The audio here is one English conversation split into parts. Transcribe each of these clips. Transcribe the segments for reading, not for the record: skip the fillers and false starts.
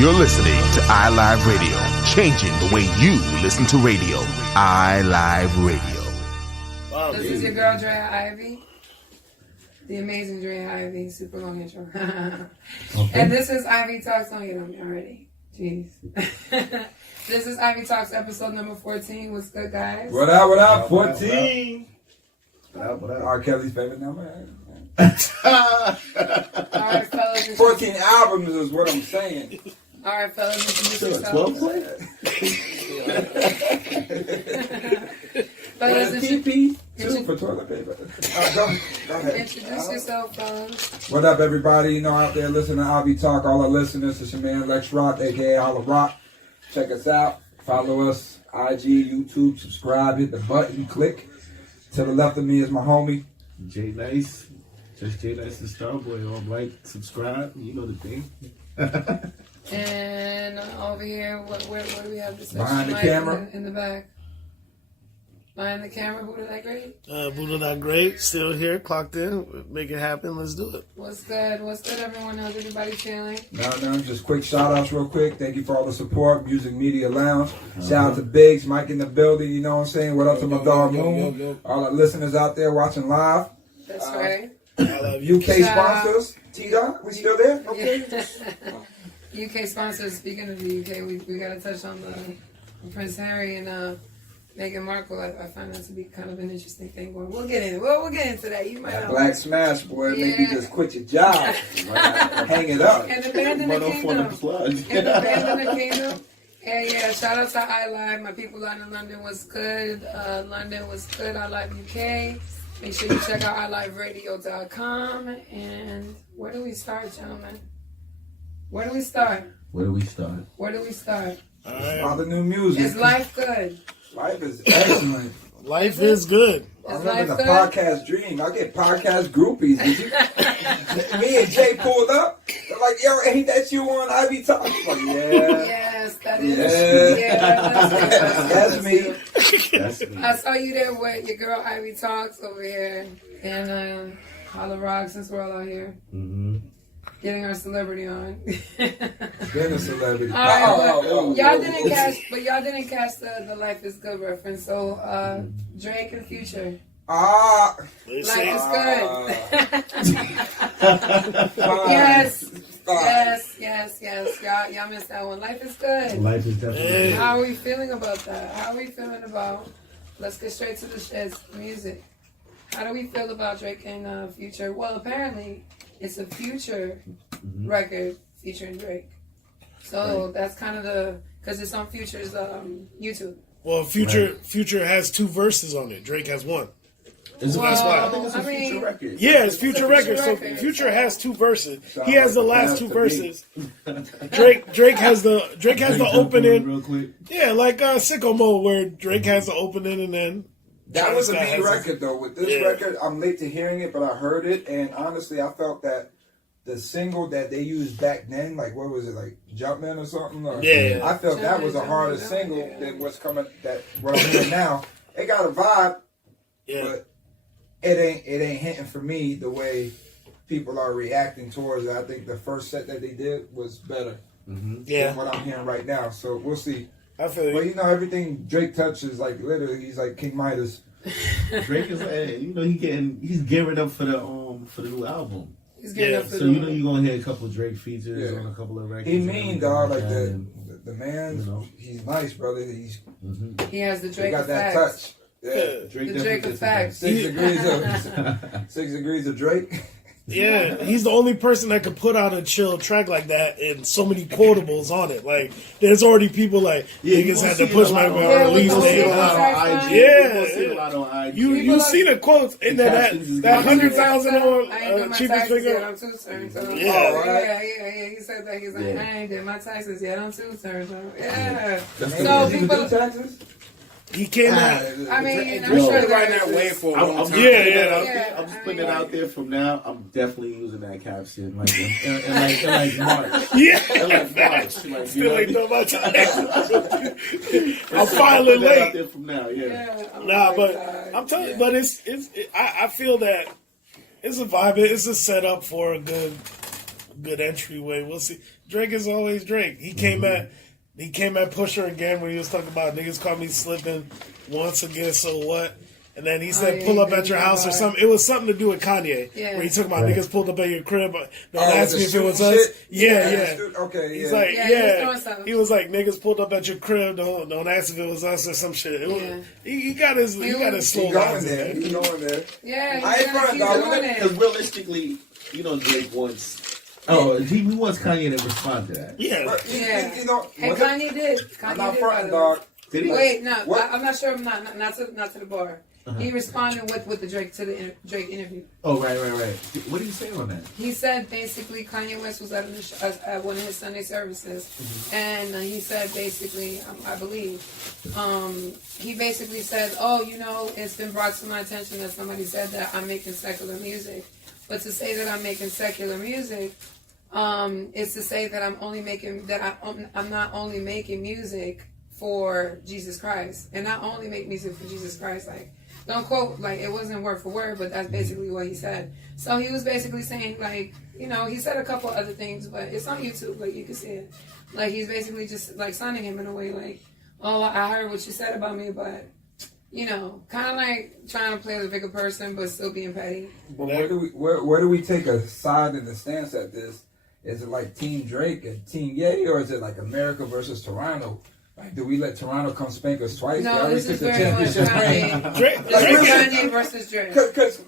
You're listening to iLive Radio, changing the way you listen to radio. iLive Radio. Wow, this is your girl, Draya Ivy. The amazing Draya Ivy. Super long intro. Okay. And this is Ivy Talks. Don't get on me already. Jeez. This is Ivy Talks episode number 14. What's good, guys? What up? 14. What up? R. Kelly's favorite number. All right, fellas. 14 albums is what I'm saying. All right, fellas. Introduce 12 yourselves. Fellas, TP. Two for toilet paper. Go ahead. Introduce yourself, fellas. What up, everybody? You know, out there listening to Ivy Talk, all our listeners, it's your man Lex-Roc, a.k.a. iLive. Check us out. Follow us. IG, YouTube, subscribe, hit the button, click. To the left of me is my homie. J Nice. Just J Nice and Starboy. All like, subscribe. You know the thing. And over here, where do we have this? Behind the camera. In the back. Behind the camera, Buddha That Great? Buddha That Great, still here, clocked in. Make it happen, let's do it. What's good? What's good, everyone? How's everybody feeling? No, just quick shout outs real quick. Thank you for all the support. Music Media Lounge. Shout out to Biggs, Mike in the building, you know what I'm saying? What up to my dog Moon? All the listeners out there watching live. That's right. I love you. UK sponsors. T-Dot, we still there? Okay. UK sponsors. Speaking of the UK, we got to touch on the Prince Harry and Meghan Markle. I find that to be kind of an interesting thing. We'll get into we'll get into that. You might That know. black smash, boy, make you just quit your job. Hang it up. And abandon the kingdom. And abandon the kingdom. Yeah. Shout out to iLive. My people out in London was good. London was good. iLive UK. Make sure you check out iLiveRadio.com. And where do we start, gentlemen? Where do we start? All the new music. Is life good? Life is excellent. Life is good. I remember the podcast dream. I get podcast groupies. Did you? Me and Jay pulled up. They're like, yo, ain't that you on Ivy Talk? I'm like, yeah. Yes, that is. Yeah. That's me. I saw you there with your girl Ivy Talks over here in Rock, since we're all out here. Mm-hmm. Getting our celebrity on. Been a celebrity. All right, y'all didn't catch the Life is Good reference. So Drake and Future. Life is good. Yes. Y'all missed that one. Life is good. Life is definitely good. How are we feeling about that? Let's get straight to the music. How do we feel about Drake and Future? Well, apparently it's a Future record featuring Drake. So that's kind of because it's on Future's YouTube. Well, Future has 2 verses on it. Drake has 1. That's why. I think it's a Future record. Yeah, it's Future record. So Future has 2 verses. He has the last 2 verses. Drake has the opening. Real quick. Yeah, like Sicko Mode, where Drake has the opening and then. That was a mean record, though. With this record, I'm late to hearing it, but I heard it, and honestly, I felt that the single that they used back then, like, what was it, like Jumpman or something? Or, I felt that was a harder single than what's coming, what I'm hearing now. It got a vibe, but it ain't hitting for me the way people are reacting towards it. I think the first set that they did was better than what I'm hearing right now. So we'll see. I feel you. But you know, everything Drake touches, like literally, he's like King Midas. Drake is, he's gearing up for the new album. He's gearing up for so you know you're gonna hear a couple of Drake features on a couple of records. He mean, dog, like the man. He's nice, brother. He has the Drake. He got that touch. Yeah, the Drake effect. 6 degrees of Drake. Yeah, he's the only person that could put out a chill track like that and so many quotables on it. Like, there's already people like, niggas had to push my release date. You see the quotes in that 100,000 on cheapest figure. I'm too certain. So. Yeah. He said that. He's like, I ain't did my taxes yet. I'm too certain. So, yeah. So people do taxes. He came out. I mean, I'm sure right now waiting for I'm I'm just putting it out there from now. I'm definitely using that caption like in March. Yeah. In like March. Like, Still ain't done my time. I'm finally late. Out there from now, but I'm telling you, but I feel that it's a vibe. It's a setup for a good good entryway. We'll see. Drake is always Drake. He came at Pusher again when he was talking about niggas caught me slipping once again. So what? And then he said, "Pull up at your house" or something. It was something to do with Kanye, where he talking about niggas pulled up at your crib. Don't ask me if it was us. Yeah. Okay, He's like, he was like, niggas pulled up at your crib. Don't ask if it was us or some shit. He got his slow lines there. He's going there. Yeah, I ain't front, dog. Because realistically, Drake wants. Oh, he wants Kanye to respond to that. Yeah. And Kanye did. I'm not fronting, dog. Wait, no, I'm not sure. I'm not to the bar. He responded with the Drake to the Drake interview. Oh, right. What did he say on that? He said basically Kanye West was at one of his Sunday services, and he said basically, I believe, he basically said, it's been brought to my attention that somebody said that I'm making secular music, but to say that I'm making secular music, is to say that I'm not only making music for Jesus Christ, and not only make music for Jesus Christ, like. Don't quote, like, it wasn't word for word, but that's basically what he said. So he was basically saying, like, he said a couple other things, but it's on YouTube, like, you can see it. Like, he's basically just, like, signing him in a way, like, oh, I heard what you said about me, but, kind of like trying to play the bigger person, but still being petty. But where do we take a side in the stance at this? Is it like Team Drake and Team Ye, or is it like America versus Toronto? Like, do we let Toronto come spank us twice? No, this is very much Kanye versus Drake. Because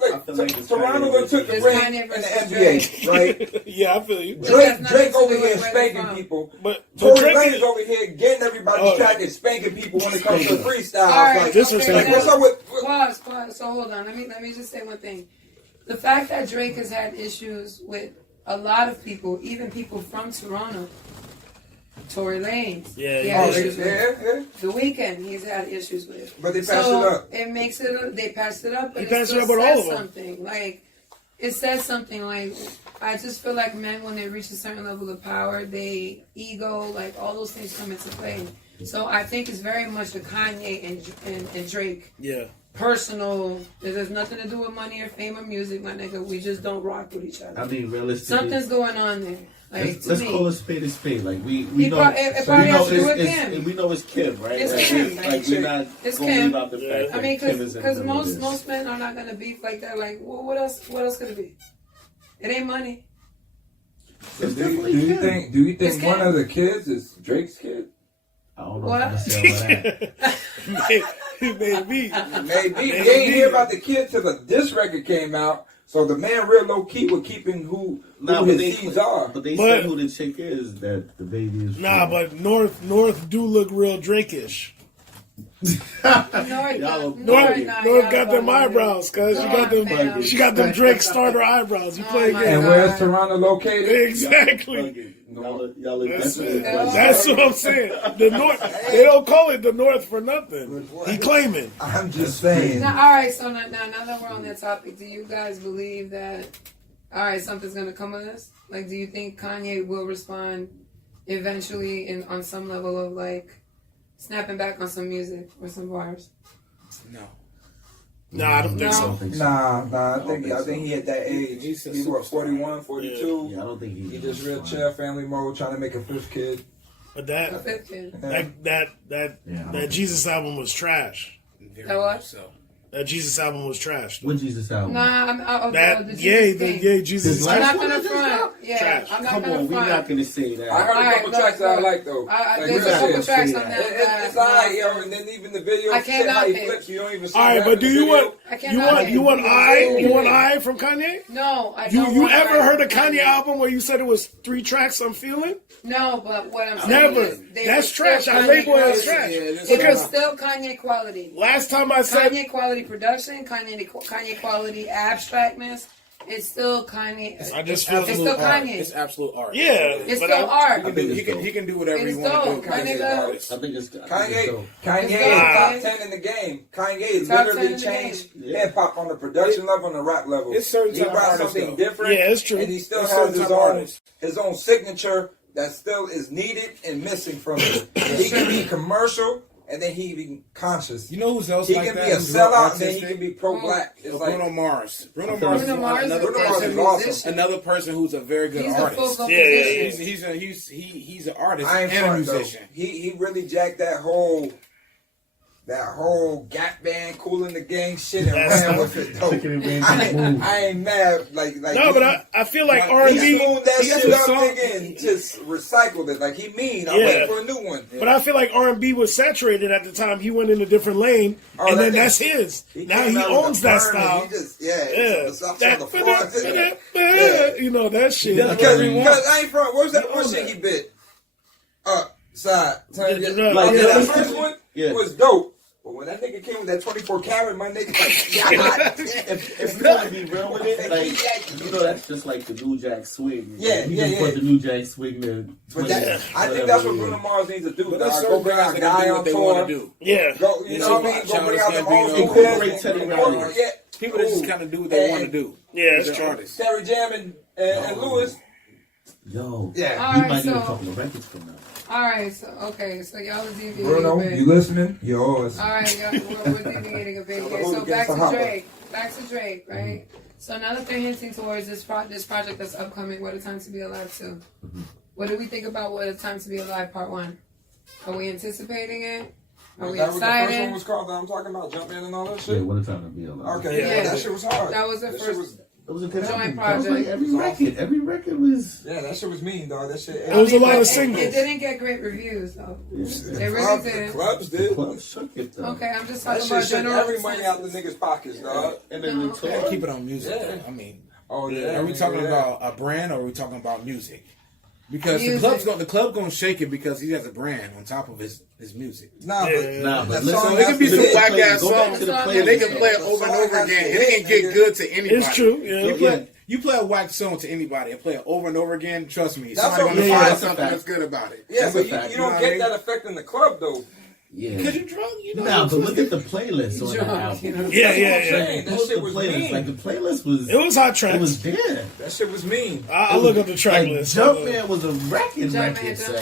Toronto done took the ring in the NBA, right? Yeah, I feel you. Drake over here spanking people. But Tory Lanez over here getting everybody tracked and spanking people when it comes to freestyle. Right, what's up with... Pause. So hold on. Let me just say one thing. The fact that Drake has had issues with a lot of people, even people from Toronto, Tory Lanez. The Weeknd, he's had issues with. But they passed it up. They passed it up, but it still says something. Like, it says something like, I just feel like men, when they reach a certain level of power, they ego, like, all those things come into play. So I think it's very much a Kanye and Drake. Yeah. Personal. It has nothing to do with money or fame or music, my nigga. We just don't rock with each other. I mean, realistically, something's going on there. Like, let's call a spade a spade. Like we know, we know it's Kim, right? It's like, Kim. We're not going to leave out the fact that Kim is in the middle of this. Most men are not gonna beef like that. Like, well, what else could it be? It ain't money. Do you think one of the kids is Drake's kid? I don't know. What? Maybe. We ain't hear about the kid till the diss record came out. So the man real low key with keeping who his seeds are. But they said who the chick is that the baby is. But North do look real Drake-ish. North got them eyebrows, cuz she got them Drake starter eyebrows. You play again. And where's Toronto located? Exactly. That's what I'm saying. The North, they don't call it the North for nothing. He claiming. I'm just saying. Now, all right. So now that we're on that topic, do you guys believe that? All right, something's gonna come of this. Like, do you think Kanye will respond eventually, on some level of like snapping back on some music or some bars? No. Nah, I don't think so. Nah. I think he at that age. He's 41, 42. Yeah, I don't think he just real chill, family mode, trying to make a fifth kid. But that Jesus album was trash. That what? That Jesus album was trash. What Jesus album? The Jesus. I'm not gonna front. Trash. Come on, we're not gonna say that. I heard a couple tracks that I like though. There's a couple tracks on that. It's alright, yo. And then even the video, shit how he flips, you don't even see. Alright, but do you want I from Kanye? No, I don't. You ever heard a Kanye album where you said it was 3 tracks I'm feeling? No, but what I'm saying never. is That's trash. I label it as trash. Because still Kanye quality. Last time I said Kanye quality production, Kanye quality abstractness. It's still Kanye. It's still Kanye. It's absolute art. Yeah, it's still art. He can do whatever he wants to do. I think it's Kanye is top 10 in the game. Kanye literally changed hip hop on the production level and the rap level. He brought something different. Yeah, it's true. And he still has his own signature that still is needed and missing from it. He can be commercial, and then he be conscious. You know who's else He like can that? be a Who's real sellout, and then he artistic? can be pro-black. It's like Bruno Mars. Bruno Bruno Mars Mars another Bruno Mars person. is awesome. Another person who's a very good He's a artist. full-blown Yeah. musician. He's an artist I ain't and a front, though. musician. He really jacked that whole Gap Band, Cool in the Gang shit and That's ran not- with it though. Taking advantage move. I ain't mad like No, but I feel like he R&B. smoothed that he has shit a up, song- nigga, and just recycled it. Like he mean. I'm Yeah. waiting for a new one. But I feel like R&B was saturated at the time. He went in a different lane, Oh, and that then nigga- that's his. Now came he out with owns a that burn and style. He just, Yeah, it's on the floor. that, you know that shit. Yeah, Because I ain't from. What was that He one owned shit that. he bit? Side. Turn it. Yeah, Like, yeah. that first one Yeah. was dope. But when that nigga came with that 24 carat, my nigga, like, God damn. If you want to be real with it, like, you know, that's just like the New Jack Swing. Yeah, You yeah, just yeah. put the New Jack Swing there. But that, I think that's what Bruno Mars needs to do. But Dog. there's Go certain bring guys out that Guy can do on what they want tour. to do. Yeah. Go, you know what I mean? Go bring out them old school Incorporate guys. Teddy Incorporate- Riley. yeah. People that just kind of do what they want to do. Yeah, They're it's true. artists. Terry Jam and Lewis. Yo, Yeah. All he right, might need a so couple of records from now. all right, so okay, so y'all are deviating Bruno, a bit. you listening? Yours. All right, y'all, we're deviating a bit here. So back to Drake, right? So now that they're hinting towards this project that's upcoming, What a Time to Be Alive 2. What do we think about What a Time to Be Alive Part 1? Are we anticipating it? Are we That was the first one excited? was called that I'm talking about, Jump In and all that Yeah, shit? what a time to be alive. Okay, yeah, Yeah. that shit was hard. That was the That first- shit was, It was a good Joint album. That was like project. every record was. yeah, that shit was mean, dog. That shit. It was a lot of It singles. didn't get great reviews, though. It The really didn't. clubs did. Club shook it though. Okay, I'm just That talking shit about shook general every money out the consensus. niggas' pockets, dog. And then No, the Yeah, tour. keep it on music. Yeah. Though. I mean, Oh yeah. are we talking yeah. about a brand or are we talking about music? Because Music. the club gonna shake it because he has a brand on top of his music. Nah, Yeah. but Nah, but that listen, song So it has can be to some hit. whack ass Go back songs, to the and and they playlist. can play it The over and song over has to again. And hit, it can get nigga. good to anybody. It's true. Yeah. You play a whack song to anybody and play it over and over again. Trust me, That's somebody's what gonna we- find that's a something fact. that's good about it. Yeah, That's but a you fact. don't You know what I get mean? that effect in the club though. Yeah. Because you're drunk, you know. Nah, but look at the playlist on that Drunk, album. you know. Yeah, That's what I'm yeah. saying. That Post shit the was playlist. mean. Like the playlist was. It was hot It tracks. was there. That shit was mean. I'll look up the track list. Jumpman was a record. Jumpman, son.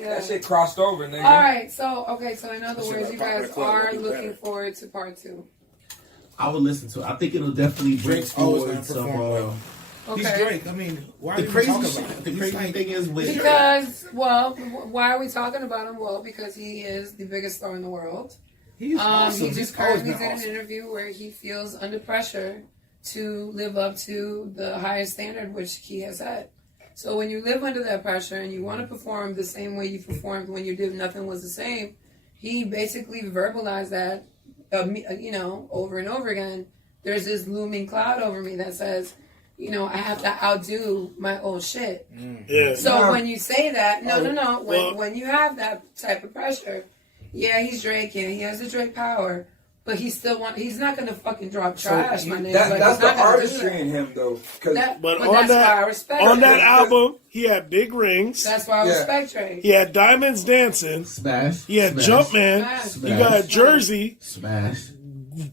yeah. That shit crossed over, nigga. All right, so in other Shit, words, you Pop guys Red Club are would do looking better. forward to part 2. I would listen to it. I think it'll definitely bring Drake's always gonna forward some. perform well. He's Okay. Drake. I mean, why are The you crazy talking shit. about it? The He's crazy like- thing is with Because, well, why are we talking about him? Well, because he is the biggest star in the world. He's awesome. He He's just always currently been did an awesome. interview where he feels under pressure to live up to the highest standard which he has set. So when you live under that pressure and you want to perform the same way you performed when you did Nothing Was the Same, he basically verbalized that, over and over again. There's this looming cloud over me that says, I have to outdo my old shit. Yeah. So when you say that, no. well- When you have that type of pressure, yeah, he's Drake, yeah, he has the Drake power, but he's not gonna fucking drop trash, my nigga. That's Like, the he's not gonna do artistry that. in him, though. Cause But But on that's why I that respect on him. that album, he had big rings. That's why I Yeah. respect Drake. He had Diamonds Dancing. Smash. He had Smash, Jumpman. Smash. You got Jersey. Smash.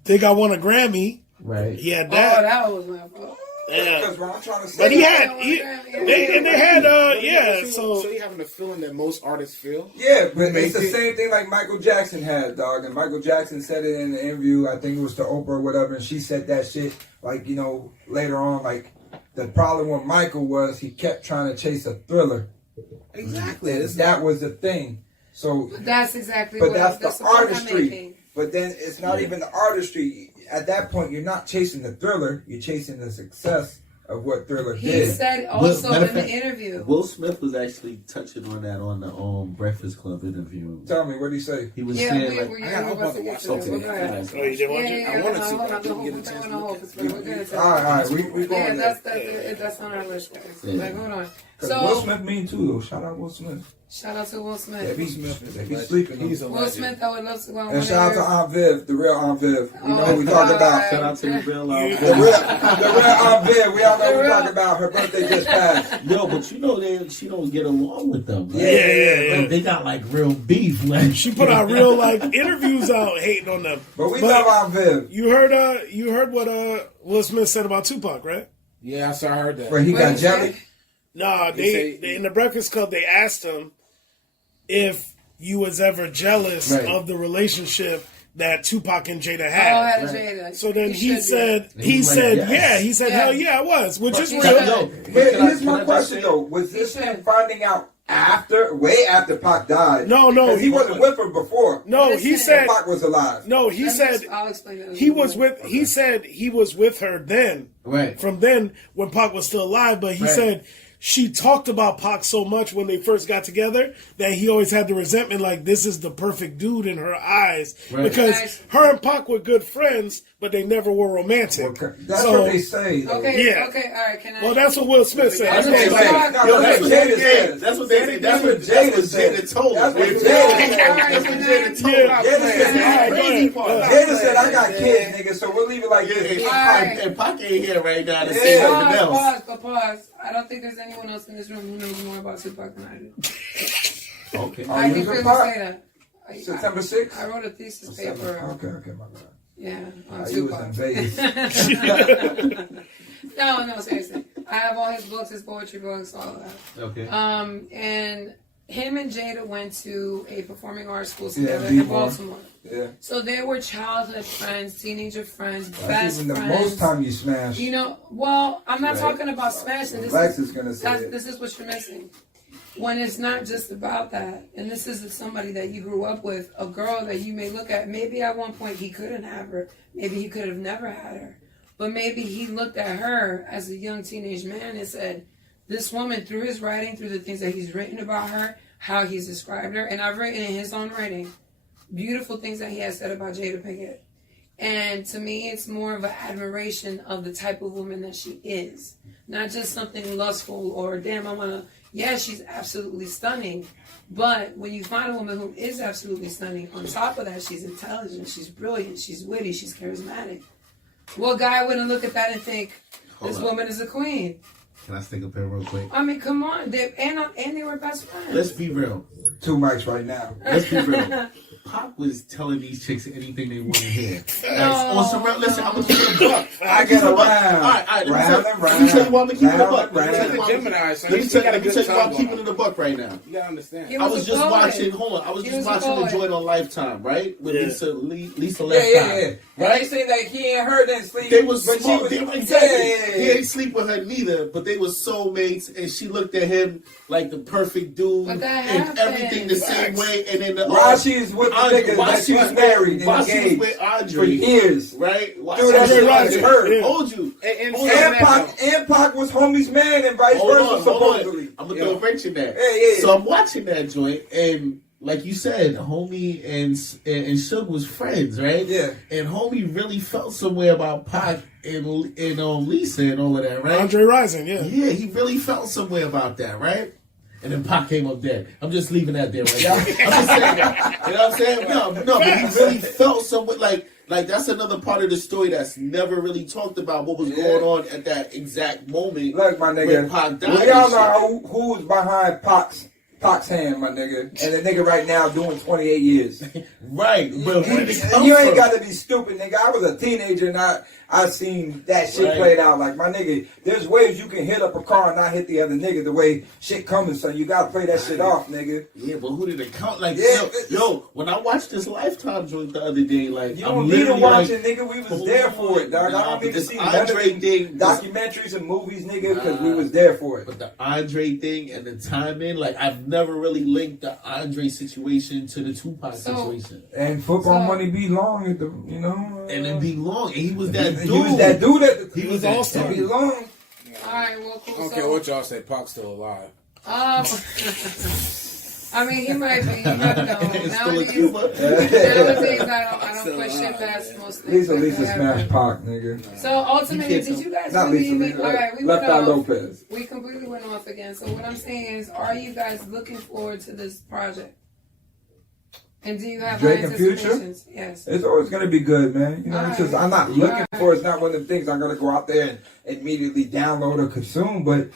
Think I won a Grammy. Right. He had Oh, that. that was my fault. Yeah. because what I'm trying to say. But he Yeah, had, they had, So you having the feeling that most artists feel? Yeah, but Make it's the it- same thing like Michael Jackson had, dog. And Michael Jackson said it in the interview, I think it was to Oprah or whatever, and she said that shit, like, later on, like, the problem with Michael was he kept trying to chase a thriller. Exactly. That was the thing. So, That's exactly but what that's the the point I'm artistry. making. But then it's not even the artistry. At that point, you're not chasing the thriller, you're chasing the success of what Thriller He did. said also matter of in the fact, interview. Will Smith was actually touching on that on the Breakfast Club interview. Tell me, what did he say? He was Yeah, saying we're I got about to to get watch to that. something. We're gonna- Oh, you did watch it? I wanted to, Hold but I on, didn't get a hold chance on, to hold look on, at we're gonna get to All that. right, we going Yeah, there. that's on our list, guys. Yeah. Like, hold on. Because Will So, Smith mean too, though. Shout out Will Smith. shout out to Will Smith. If he's Smith is a if he's legend. sleeping, He's a though. Will legend. Smith, I would love to go on And one shout out of to your- Aunt Viv, the real Aunt Viv. We know who we Oh, talking about. God. Shout out to the real The real Aunt Viv. We all know The who we real- talking about. Her birthday just passed. Yo, but she don't get along with them. Right? Yeah. Like, they got like real beef. Like She put out real interviews out hating on them. But we love Aunt Viv. You heard what Will Smith said about Tupac, right? Yeah, I heard that. Where he What got did he jelly. say? Nah, He said- they in the Breakfast Club they asked him if you was ever jealous of the relationship that Tupac and Jada had. Jada. So then he said, hell yeah, I was, which is real. Here's my question though: was this him finding out way after Pac died? No, because he wasn't with her before. No, he said Pac was alive. No, he said I'll explain that. He was with. He said he was with her then. Right. From then, when Pac was still alive, but he said she talked about Pac so much when they first got together that he always had the resentment, like this is the perfect dude in her eyes, because her and Pac were good friends, but they never were romantic. That's what they say. Though. Okay, all right. Can I? Well, that's what Will Smith said. That's what they say. That's what Jada said. That's what they say. That's what Jada told us. Jada said, "I got kids, nigga, so we'll leave it like this." And Pac ain't here right now to say nothing else. Pause. I don't think there's anyone else in this room who knows more about Tupac than I do. Okay. I can clearly say that. September 6th? I wrote a thesis paper. Okay, my bad. Yeah, on You was Tupac. in Vegas. No, seriously. I have all his books, his poetry books, all of that. Okay. And him and Jada went to a performing arts school together in Baltimore. Yeah. So they were childhood friends, teenager friends, That's best even the friends. most time you smash. You know, well, I'm not talking about smashing. Lex is gonna say this is what you're missing. When it's not just about that, and this is somebody that you grew up with, a girl that you may look at, maybe at one point he couldn't have her, maybe he could have never had her, but maybe he looked at her as a young teenage man and said, this woman, through his writing, through the things that he's written about her, how he's described her, and I've written in his own writing, beautiful things that he has said about Jada Pinkett. And to me, it's more of an admiration of the type of woman that she is. Not just something lustful or, damn, I want to... Yeah, she's absolutely stunning. But when you find a woman who is absolutely stunning, on top of that, she's intelligent, she's brilliant, she's witty, she's charismatic. What guy wouldn't look at that and think, this woman is a queen? Can I stick up here real quick? I mean, come on. And they were best friends. Let's be real. 2 mics right now. Let's be real. Pac was telling these chicks anything they want to hear. Listen, I'm gonna keep it a buck. I get around. All right. Let me tell you why I'm gonna keep it a buck. Let me tell you why I'm keeping it a buck right now. You gotta understand. I was just watching. Hold on. I was just watching the Joint on Lifetime, right? With Lisa Left Yeah. Right? They say that he and her didn't sleep. They was but small. she was, Exactly. He didn't sleep with her neither, but they were soulmates, and she looked at him like the perfect dude, But that and happened. everything the same way. And then while she's with the nigga that she's married and while she was engaged with Andre for years, right? Dude, that shit was hurt. Hold you. And Pac was homie's man and vice versa, supposedly. I'm gonna throw a wrench in that. Yeah. So I'm watching that joint, and like you said, homie and Suge was friends, right? Yeah. And homie really felt some way about Pac and Lisa and all of that, right? Andre Rising, yeah. Yeah, he really felt some way about that, right? And then Pac came up dead. I'm just leaving that there right now. I'm just saying that. You know what I'm saying? No, but he really felt some way, like that's another part of the story that's never really talked about, what was going on at that exact moment. Look, my nigga, when Pac died. we all know who's behind Pac's hand, my nigga. And the nigga right now doing 28 years. Right. But where did it come you ain't from? got to be stupid, nigga. I was a teenager and I seen that shit played out. Like, my nigga, there's ways you can hit up a car and not hit the other nigga the way shit coming, so you got to play that shit off, nigga. Yeah, but who did it count? Like, Yeah, yo, when I watched this Lifetime joint the other day, like, You I'm don't need to literally watch like, it, nigga. We was there for it, dog. I don't need to see Andre thing, documentaries and movies, nigga, because we was there for it. But the Andre thing and the timing, like, I've never really linked the Andre situation to the Tupac situation. And football money be long, at the, you know. And it be long. And he was that dude. He was that dude at the He was all-star. It be long. All right, well, cool. I don't care what y'all say. Pac's still alive. I mean, he might be. You never know. It's still a Nowadays, Cuba. I don't push shit past most things. Lisa that smashed happen. Pac, nigga. So ultimately, did you guys Not believe Lisa. it? All right, we Left went Eye off. Lopez. We completely went off again. So what I'm saying is, are you guys looking forward to this project? And do you have Drake high and Future? anticipations? Yes. It's always gonna be good, man. You know, All it's just right. I'm not looking All right. for. It's not one of them things I'm gonna go out there and immediately download or consume. But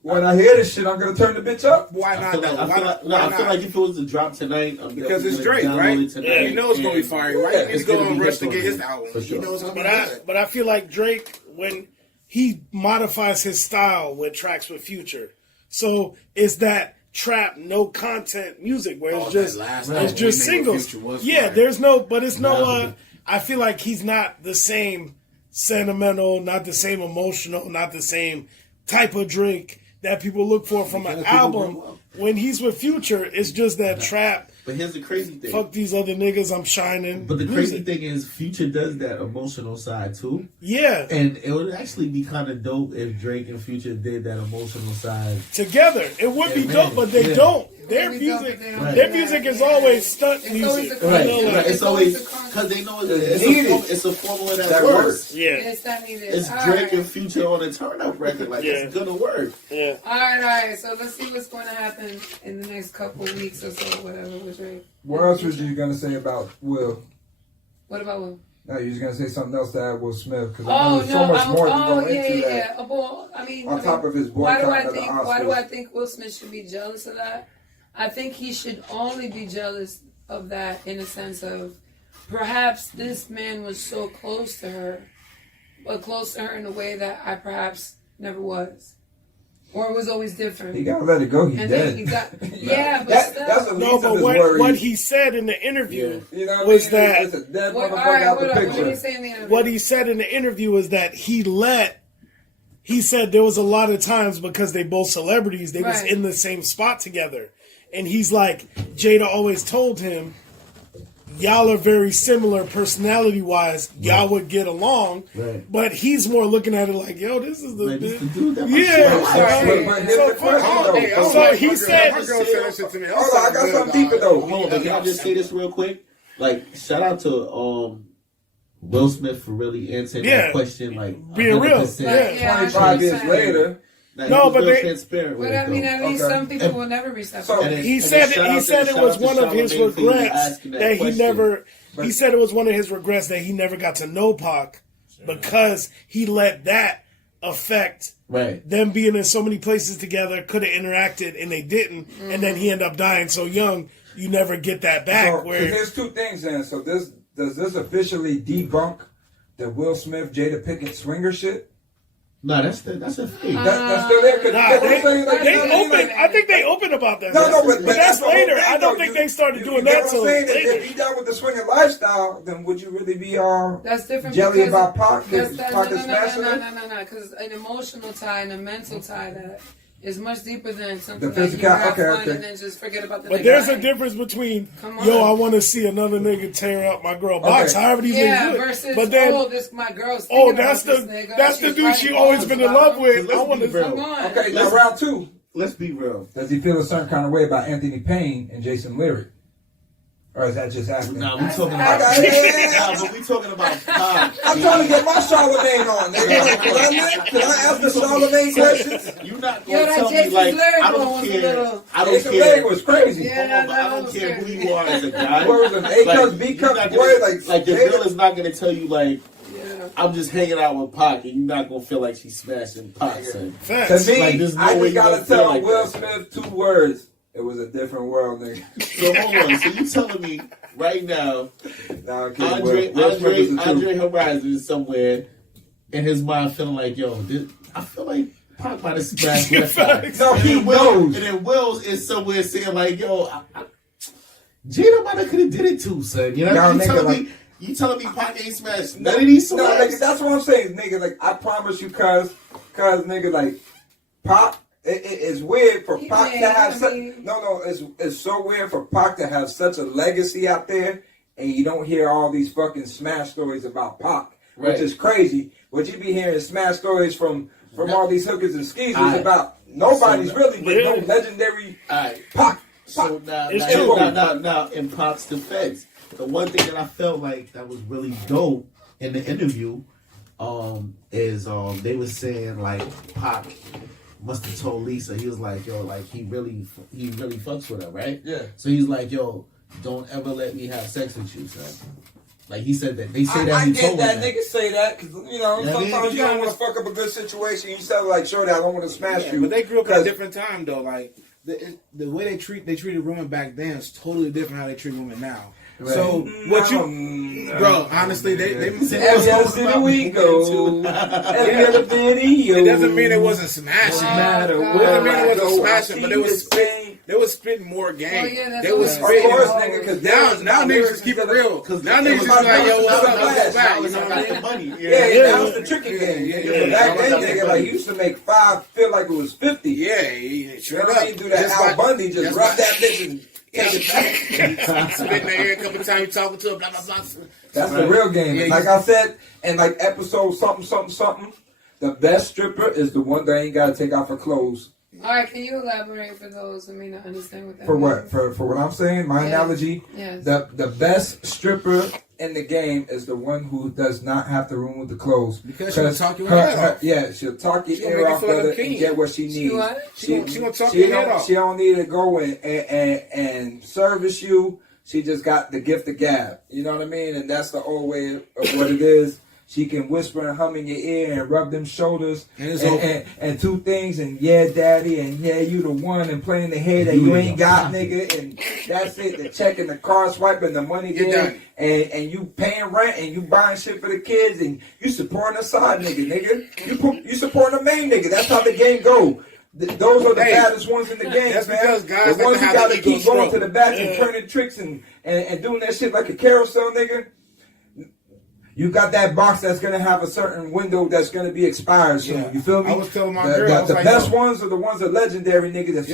when I hear this shit, I'm gonna turn the bitch up. Why I not? feel like, though? I feel like, no, I feel like if it was to drop tonight, I'm Because it's definitely Drake, gonna right? download it tonight. You know it's gonna be fire. Right? Yeah, You need it's to go gonna and be rush to hip get for his me. album. For You sure. know it's gonna be good. But I feel like Drake, when he modifies his style with tracks with Future, so is that trap, no content music where it's just Right. singles. Yeah, fire. there's no, but it's no. I feel like he's not the same sentimental, not the same emotional, not the same type of Drake that people look for from an album. When he's with Future, it's just that trap. But here's the crazy thing. Fuck these other niggas, I'm shining. But the crazy thing is, Future does that emotional side too. Yeah. And it would actually be kind of dope if Drake and Future did that emotional side together. It would be dope, but they don't. Their music is always stunt music. Right. It's always because they know it's a formula that works. Yeah. It's Drake and Future on a turn up record. Like it's gonna work. Yeah. All right. So let's see what's going to happen in the next couple weeks or so, whatever with Drake. What else was you gonna say about Will? What about Will? No, you was gonna say something else to add Will Smith because Oh, there's so much more to go into yeah. that. Well, I mean, On top of his why boycott of the Oscars. Why do I think Will Smith should be jealous of that? I think he should only be jealous of that in a sense of perhaps this man was so close to her, but close to her in a way that I perhaps never was. Or it was always different. He gotta let it go. He's and dead. then he got, yeah, but that's the least of his worries. what he said in the interview You know what was I mean? that It's a dead What, motherfucker all right, out hold the on. What picture. did he say in the interview? what he said in the interview was that he said there was a lot of times because they both celebrities, they was Right. in the same spot together. And he's like, Jada always told him, y'all are very similar personality-wise. Y'all would get along. Right. But he's more looking at it like, yo, this is the... Like, this the dude that But here's the question, though. So he said... My girl said that shit to me. Hold on, I got something deeper, though. Hold on, but can I just say this real quick? Like, shout out to Will Smith for really answering that question, like being real. 100%. Yeah, 25 years later. Like, No, he was but real they- transparent with But it, I mean, though. at least Okay. some people will never reach that So- point. And then- He and said then it was one of his Charlamagne for regrets asking that he question. never. He said it was one of his regrets that he never got to know Pac because he let that affect Right. them being in so many places together, could have interacted and they didn't, and then he ended up dying so young. You never get that back. So, where here's two things then. So does this officially debunk the Will Smith Jada Pinkett swinger shit? No, that's a thing. That's still there. I think they open about that. No, but that's the whole later. thing, I don't though. think You- they started you doing get that what till I'm saying? later. If he done with the swinging lifestyle, then would you really be That's different. jelly because about Pac? that's- Pac is smashing her? No. Because an emotional tie and a mental tie that is much deeper than something The that you physical- have okay, fun okay. and then just forget about the. But nigga there's a dying. difference between, Come on. yo, I want to see another nigga tear up my girl box. However these Yeah, niggas do it. versus But then, this my gir's. oh, thinking that's about the this nigga. that's the She's dude she writing always poems been in about love him. with. Let's I want be to. real. Come on. Okay, now round two. Let's be real. Does he feel a certain kind of way about Anthony Payne and Jason Lyric? Or is that just acting? Nah, we talking I about. got it. Nah, but we talking about Pac. I'm trying to get my Charlamagne on. Nigga. Can I ask the Charlamagne questions? You're not Yo, gonna that tell me Jason's like lyric I one don't was a care. little- I don't Jason Lyric care. was crazy. Yeah, But I that don't was care who scary. you are as a guy. What was it? A cup, B you're cup, not boy, gonna- like the girl is not gonna tell you like Yeah. I'm just hanging out with Pac, and you're not gonna feel like she's smashing Pac. Son. To Facts. me, Like, there's no I way just you gotta gonna feel tell like Will that. Smith 2 words. It was a different world, nigga. So hold on. So you telling me right now, Nah, I'm kidding. Will Smith is a Andre two. Horizon is somewhere in his mind feeling like, yo, I feel like Pac might have smashed West Side. No, he knows. And then Wills is somewhere saying like, yo, Jada might have could have did it too, son. You know, Y'all you nigga telling like- me you telling me Pac ain't smashed none of these No, songs? nigga, that's what I'm saying, nigga. Like, I promise you, cuz, nigga, like, Pac, it's weird for Pac to have such. No, it's so weird for Pac to have such a legacy out there, and you don't hear all these fucking smash stories about Pac, which is crazy. What you be hearing is smash stories from all these hookers and skeezers about nobody's really, but no legendary Pac. So now, It's true. now, in Pac's defense, the one thing that I felt like that was really dope in the interview is they were saying like Pac must have told Lisa, he was like, yo, like he really fucks with her, right? Yeah. So he's like, yo, don't ever let me have sex with you, son. Like he said that. They say that I he get told that him niggas say that because sometimes you don't want to fuck up a good situation. You say like, sure, I don't want to smash you. But they grew up at a different time though. Like the way they treated women back then is totally different how they treat women now. So what you, bro? Honestly, they every other city we go, every other video. It doesn't mean it wasn't smashing. Matter It doesn't mean it wasn't smashing, but it was they was spitting more game. They was spitting. Of course, nigga, because now niggas just keep it real. Because now niggas just like, yo, what's up, what's back? You know what I mean? Yeah, that was the tricky game. Yeah. Back then, nigga, like, you used to make 5 feel like it was 50. Yeah, Sure enough. Do that Al Bundy, just rub that bitch and take it back. Spit in the air a couple of times, you talking to him, blah, blah, blah. That's the real game. Yeah, like I said, and like episode something, the best stripper is the one that ain't got to take off her clothes. All right, can you elaborate for those who may not understand what that For means? what? For what I'm saying, my analogy, the best stripper in the game is the one who does not have to remove the clothes. Because she'll talk your head off. Yeah, she'll talk your ear off and get what she needs. She gonna talk your head off. She don't need to go and service you. She just got the gift of gab. You know what I mean? And that's the old way of what it is. She can whisper and hum in your ear and rub them shoulders and two things and yeah, daddy, and yeah, you the one, and playing the head that you ain't got, nigga, and that's it. The check in the car swiping, the money there, and you paying rent and you buying shit for the kids and you supporting a side nigga. You supporting a main nigga. That's how the game go. Those are the baddest ones in the game, that's man. Because guys the ones like who got to keep going to the back and turning tricks and doing that shit like a carousel, nigga. You got that box that's gonna have a certain window that's gonna be expired soon. You feel me? I was telling my girl, the best ones are the ones that are legendary, nigga. That's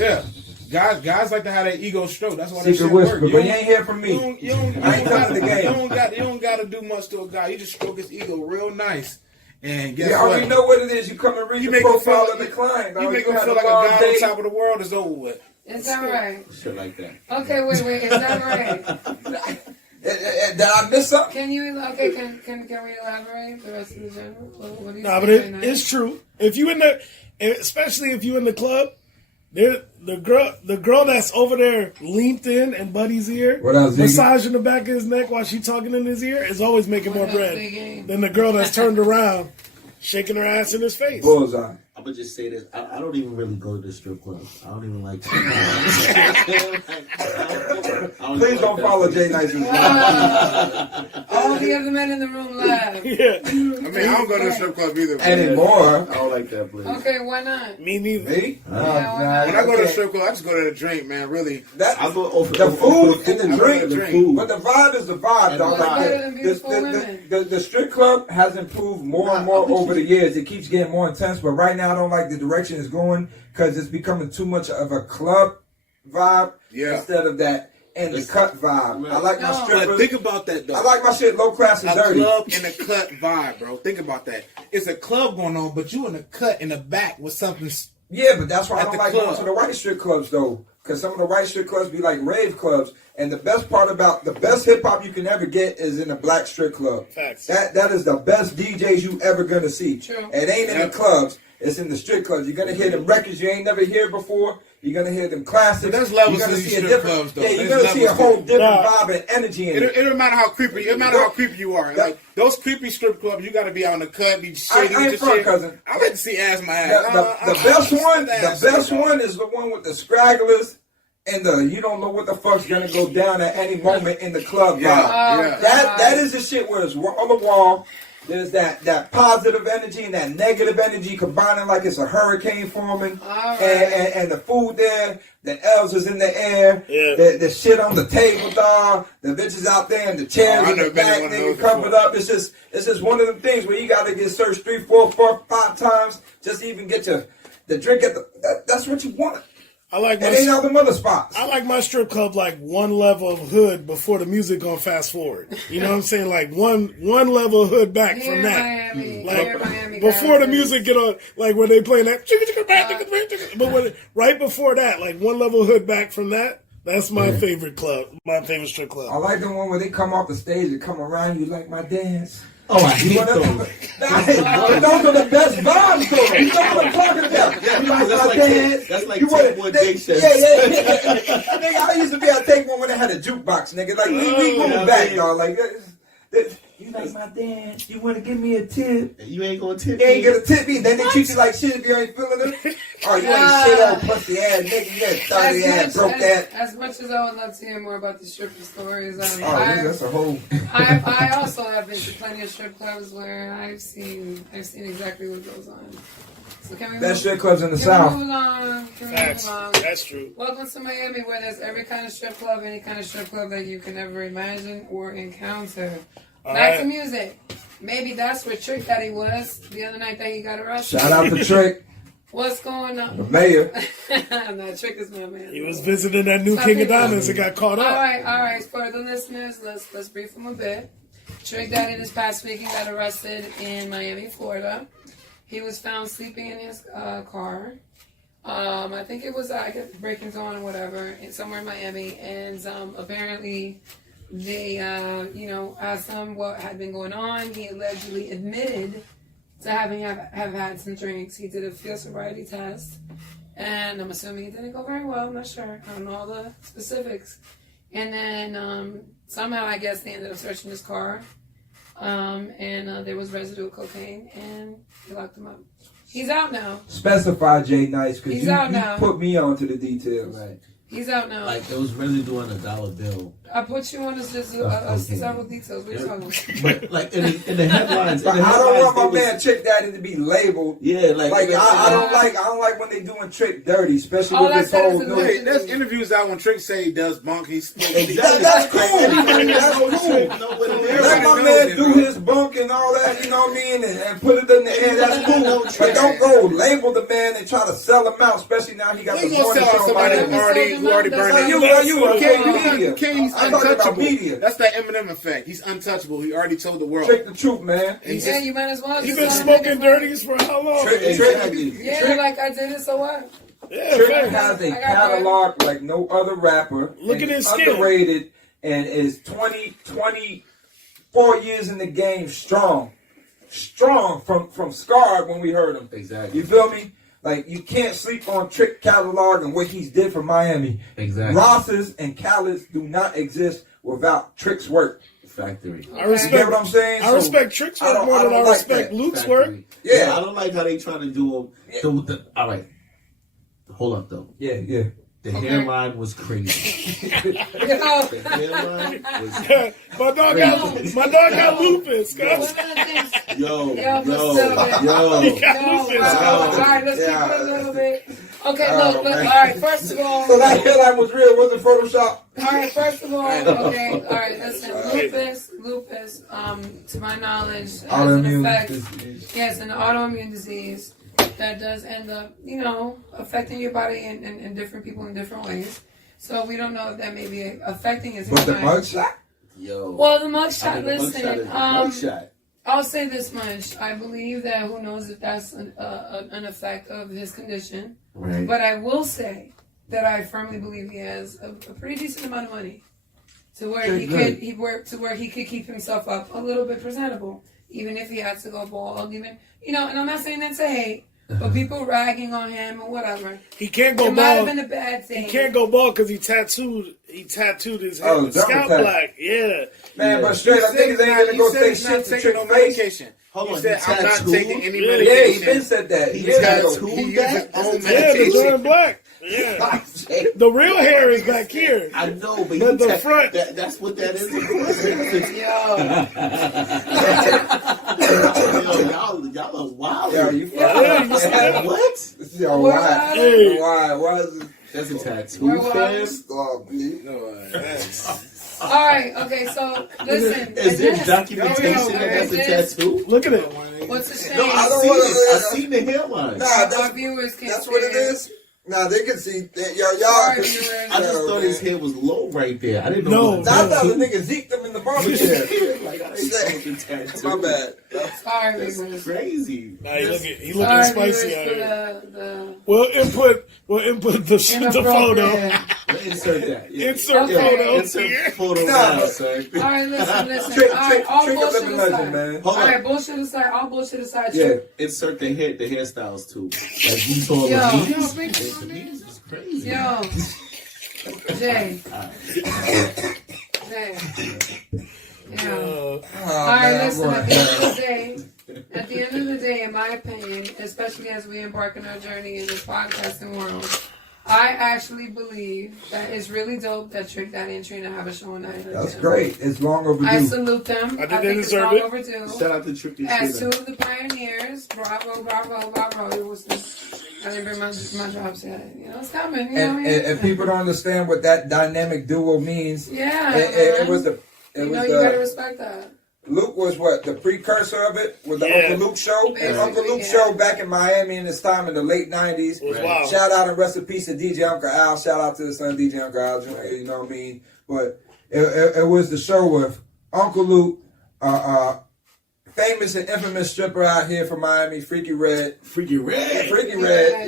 guys like to have that ego stroke. That's why secret whisper. But you ain't hear from me. You don't gotta do much to a guy. You just stroke his ego real nice. And guess what? You already know what it is. You come and read the profile of the client. You make him feel like a guy on top of the world is over with. Is that right? Shit like that. Okay, wait. Is that right? Did I miss something? Can you? Okay, can we elaborate the rest of the genre? What do you but it's true. If you especially if you in the club, the girl that's over there leaned in in Buddy's ear, massaging the back of his neck while she talking in his ear, is always making more bread than the girl that's turned around, shaking her ass in his face. Bullseye. I'm gonna just say this. I don't even really go to the strip club. I don't even like to. Please don't follow Jay Nice. All the other men in the room laugh. Yeah. I mean, I don't go to the strip club either. Anymore. I don't like that place. Okay, why not? Me neither. Me? When I go to the strip club, I just go to the drink, man. Really. I go over the food and the drink. But the vibe is the vibe, dog. The strip club has improved more and more over the years. It keeps getting more intense, but right now I don't like the direction it's going because it's becoming too much of a club vibe instead of that and the cut vibe. I like my strippers. But think about that though. I like my shit low class and dirty. A club and a cut vibe, bro. Think about that. It's a club going on, but you in a cut in the back with something. Yeah, but that's why I don't like going to the white strip clubs though. Because some of the white strip clubs be like rave clubs. And the best part about the best hip hop you can ever get is in a black strip club. Facts. That is the best DJs you ever gonna see. True. It ain't in the clubs. It's in the strip clubs. You're gonna hear them records you ain't never heard before. You're gonna hear them classics. There's levels you're gonna to see these strip clubs, though. Yeah, you're gonna see a whole different vibe and energy in it. It don't matter how creepy. It matter how creepy you are. Like those creepy strip clubs, you gotta be on the cut, be shady I ain't with front, your shit. cousin. I like to see ass my ass. The best one is the one with the stragglers. And you don't know what the fuck's gonna go down at any moment in the club. That is the shit where it's on the wall. There's that positive energy and that negative energy combining like it's a hurricane forming. And the food there, the elves is in the air, the shit on the table, dog. The bitches out there and the chairs in the back, nigga, covered up. It's just one of them things where you gotta get searched 3, 4, 5 times just to even get the drink at that's what you want. It ain't all the other spots. I like my strip club like one level of hood before the music gonna fast forward. You know what I'm saying? Like one level of hood back from that. Miami, before the music get on, like when they play that, but right before that, like one level hood back from that. That's my favorite club, my favorite strip club. I like the one where they come off the stage and come around you like my dance. Oh, I hate those. Those are the best vibes, though. You know what I'm talking about? That's like Take One Day Sessions. Nigga, I used to be able to take one when they had a jukebox, nigga. Like, we moving back, dog. Like, you like my dance. You want to give me a tip? You ain't gonna tip You me. ain't gonna tip me. Then they treat you like shit if you ain't feeling it. Oh, you ain't shit old pussy ass nigga. You got dirty ass, broke ass. As much as I would love to hear more about the stripper stories, That's a whole. I also have been to plenty of strip clubs where I've seen exactly what goes on. So can we Best strip clubs in the South. Move on? Can we Facts. move on? That's true. Welcome to Miami, where there's every kind of strip club, any kind of strip club that you can ever imagine or encounter. Back to music. Maybe that's where Trick Daddy was the other night that he got arrested. Shout out to Trick. What's going on? The mayor. No, Trick is my man. He was visiting that new King of Diamonds and got caught up. All right. For the listeners, let's brief them a bit. Trick Daddy this past weekend got arrested in Miami, Florida. He was found sleeping in his car. I think it was break-ins on or whatever, somewhere in Miami, and apparently they, asked him what had been going on. He allegedly admitted to have had some drinks. He did a field sobriety test, and I'm assuming it didn't go very well. I'm not sure. I don't know all the specifics. And then somehow, I guess, they ended up searching his car, and there was residual cocaine, and they locked him up. He's out now. Specify Jay Nice, because you put me on to the details. Right. He's out now. Like there was residue on a dollar bill. I put you on several details. What are you talking about? But like in the headlines, I don't want my man Trick Daddy to be labeled. Yeah, I don't like when they doing Trick dirty, especially with this whole new. Hey, there's interviews out when Trick say he does bunk. That's cool. That's cool. Let my man do his bunk and all that, you know what I mean, and put it in the air. That's cool. But don't go label the man and try to sell him out, especially now he got the morning show. Somebody who already burned out. You He's untouchable. That's that Eminem effect. He's untouchable. He already told the world. Trick the truth, man. Yeah, you might as well. He's been smoking dirties for how long? Yeah, like I did it, so what? Yeah, Trick has a catalog like no other rapper. Look at his skin. Underrated and is 24 years in the game strong. Strong from Scarred when we heard him. Exactly. You feel me? Like, you can't sleep on Trick catalog and what he's did for Miami. Exactly. Ross's and Khaled's do not exist without Trick's work. Factory. I respect. You get what I'm saying? I respect Trick's work more than I respect Luke's work. Yeah. I don't like how they trying to do them. All right. Hold up, though. Yeah. The hairline was crazy. The hairline was... my dog got lupus, guys. Yo. All right, let's keep it a little bit. Okay, look. All right, first of all. So that hairline was real, wasn't Photoshop? All right, first of all, okay. All right, listen. Lupus, to my knowledge, has an effect. Yes, an autoimmune disease that does end up, affecting your body and different people in different ways. So we don't know if that may be affecting his. But the mugshot? Yo. Well, the mugshot. Listen, mugshot. I'll say this much: I believe that who knows if that's an effect of his condition. Right. But I will say that I firmly believe he has a pretty decent amount of money to where he could keep himself up a little bit presentable, even if he had to go bald. And I'm not saying that to hate. But people ragging on him or whatever. He can't go bald. It might have been a bad thing. He can't go bald because he tattooed his head, scalp black. Yeah. Man, but straight up niggas ain't gonna go say shit to Trick medication. Hold on, he said, I'm not taking any medication. Yeah, he been said that. He tattooed his own medication. Yeah, the black. Yeah. The real hair is back here. I know, but the front. That's what that is. Y'all are wild. Yeah, you what? This is all wild. Hey. Why is it? That's a tattoo, fam. All right, okay, so listen. Is there documentation that that's a tattoo? Look at it. What's the shame? No, I don't want to. I've seen the hairline. Nah, our viewers can that's what it is. Nah, they can see. Y'all. Sorry, I just thought his hair was low right there. I didn't know. I thought the nigga zeked him in the barber chair. Like, I didn't know tattoo. My bad. Sorry, That's viewers. crazy. Nah, he looking spicy out here. The We'll input the photo. Insert that. Yeah. Insert photo. Insert photo now, sir. All right, listen. Trick All right, all a bullshit living legend, aside. man. All right, bullshit aside. All bullshit aside. Yeah. Insert the hairstyles too. Like you told me. This is crazy. Yo, Jay. Yeah. All right, listen. At the end of the day, in my opinion, especially as we embark on our journey in this podcasting world, I actually believe that it's really dope that Trick Daddy and Trina have a show on that. That's great. It's long overdue. I salute them. I think it's long overdue. Shout out to Trick and As Trina. two of the pioneers, bravo, bravo, bravo. It was I didn't bring my drops yet. You know, it's coming. You know what I mean? And people don't understand what that dynamic duo means. Yeah. It was the. You gotta respect that. Luke was what? The precursor of it? Was the Uncle Luke show? And Uncle Luke show back in Miami in this time in the late 90s. Wow. Shout out and rest in peace to DJ Uncle Al. Shout out to the son DJ Uncle Al. You know what I mean? But it was the show with Uncle Luke, famous and infamous stripper out here from Miami, Freaky Red. Freaky Red.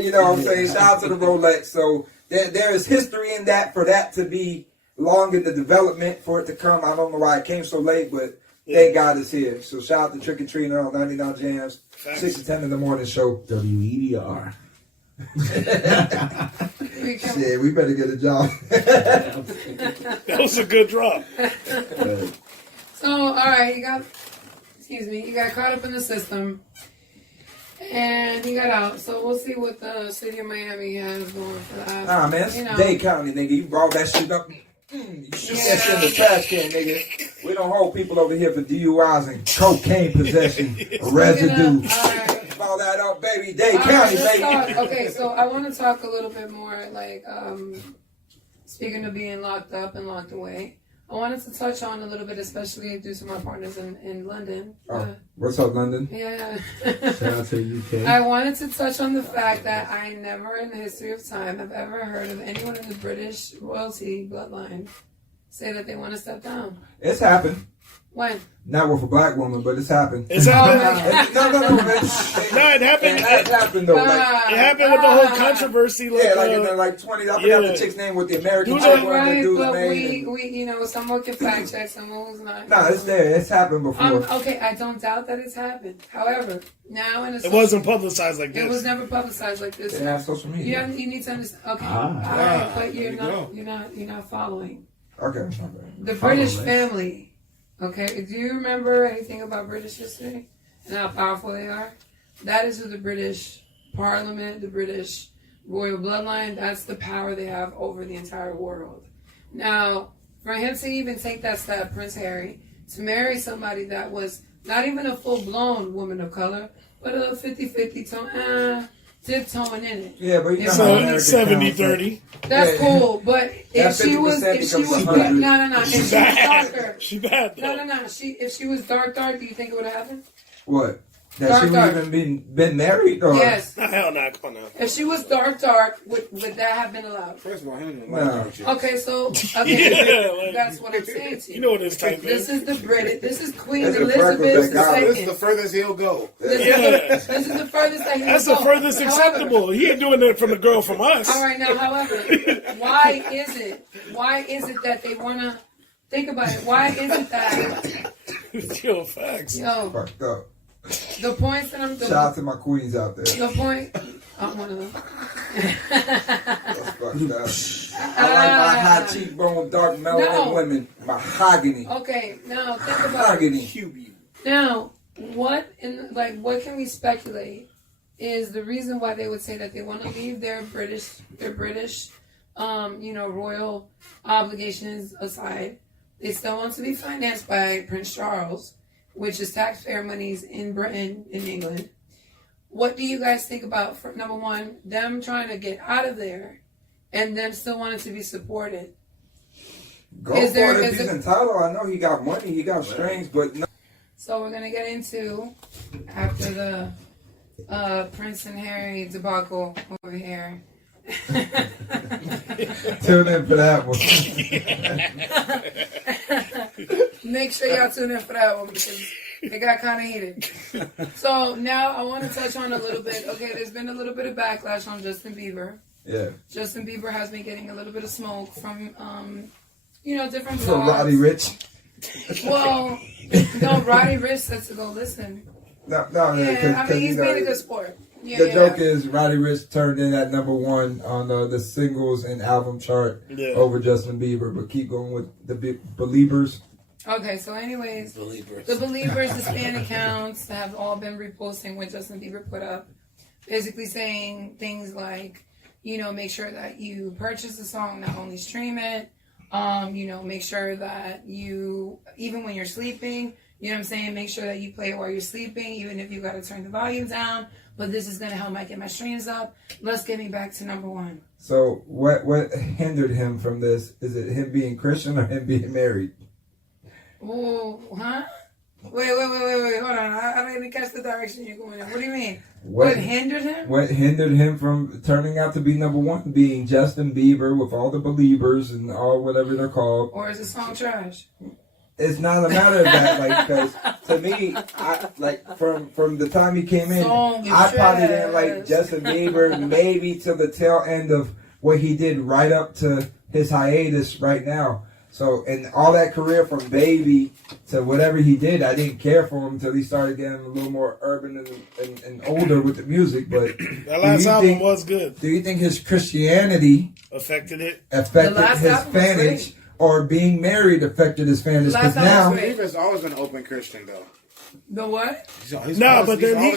You know what I'm saying? Shout out to the Rolex. So there is history in that for that to be long in the development for it to come. I don't know why it came so late, but thank God it's here. So shout out to Trick and Trina on 99 Jams, 6 to 10 in the morning show. WEDR. Shit, we better get a job. That was a good drop. So, all right, you got caught up in the system, and he got out. So we'll see what the city of Miami has going for that. Nah, man, it's Dade County, nigga. You brought that shit up. You shoot that shit in the trash can, nigga. We don't hold people over here for DUIs and cocaine possession, residue. All that up, baby. Dade County, baby. Okay, so I want to talk a little bit more, like, speaking of being locked up and locked away. I wanted to touch on a little bit, especially due to my partners in London. What's up, London? Yeah. Shout out to UK. I wanted to touch on the fact that I never in the history of time have ever heard of anyone in the British royalty bloodline say that they want to step down. It's happened. When? Not with a black woman, but it's happened. It's happened. No, man. No, it happened. It happened though. It happened with the whole controversy. Like, in the 20s. I forgot the chick's name with the American chick. Right, but we, someone can fact check, someone who's not. No, it's there. It's happened before. Okay, I don't doubt that it's happened. However, now in a it wasn't publicized like this. It was never publicized like this. They have social media. You need to understand. Okay, right, but you're not following. Okay. The British family. Okay, do you remember anything about British history and how powerful they are? That is who the British Parliament, the British royal bloodline, that's the power they have over the entire world. Now, for him to even take that step, Prince Harry, to marry somebody that was not even a full-blown woman of color, but a 50-50 tiptoeing in it. Yeah, but you know so 70-30. That's cool, but if she was darker, she bad. If she was dark, do you think it would have happened? What? That she would even been married? Or? Yes. Hell no, come on now. If she was dark, would that have been allowed? First of all, okay, so that's what I'm saying to you. You know what this type This is the British. This is Queen That's Elizabeth II. This is the furthest he'll go. This is the furthest that he'll That's go. the furthest acceptable. He ain't doing that from the girl from us. All right, now, however, why is it that they want to think about it? Why is it that? Yo, facts. Yo, fucked up. The points that I'm doing. Shout out to my queens out there. The point. I'm one of them. That's fucked up. I like my high cheekbone, dark melanin women. Mahogany. Okay, now think about Mahogany. Now, what can we speculate is the reason why they would say that they want to leave their British, royal obligations aside. They still want to be financed by Prince Charles, which is taxpayer monies in Britain, in England. What do you guys think about, number one, them trying to get out of there and them still wanting to be supported? Go for it if he's entitled. I know he got money, he got strings, but no. So we're going to get into, after the Prince and Harry debacle over here. Tune in for that one. Make sure y'all tune in for that one because it got kind of heated. So now I want to touch on a little bit. Okay, there's been a little bit of backlash on Justin Bieber. Yeah. Justin Bieber has been getting a little bit of smoke from, different blogs. From Roddy Ricch. Well, no, Roddy Ricch said to go listen. No, he's being a good sport. The joke is Roddy Ricch turned in at number one on the singles and album chart over Justin Bieber. But keep going with the Beliebers. Okay, so anyways, the believers, the span accounts have all been reposting what Justin Bieber put up, basically saying things like, make sure that you purchase the song, not only stream it. Make sure that you, even when you're sleeping, make sure that you play it while you're sleeping, even if you got to turn the volume down. But this is going to help get my streams up. Let's get me back to number one. So what hindered him from this? Is it him being Christian or him being married? Oh, huh? Wait, hold on. I didn't catch the direction you're going in. What do you mean? What hindered him? What hindered him from turning out to be number one, being Justin Bieber with all the believers and all whatever they're called? Or is the song trash? It's not a matter of that, because to me, from the time he came in, I probably didn't like Justin Bieber maybe till the tail end of what he did right up to his hiatus right now. So, and all that career from Baby to whatever he did, I didn't care for him until he started getting a little more urban and older with the music. But that last album was good. Do you think his Christianity affected his fanage, or being married affected his fanage? Because now Bieber's always been an open Christian, though. The what? But then he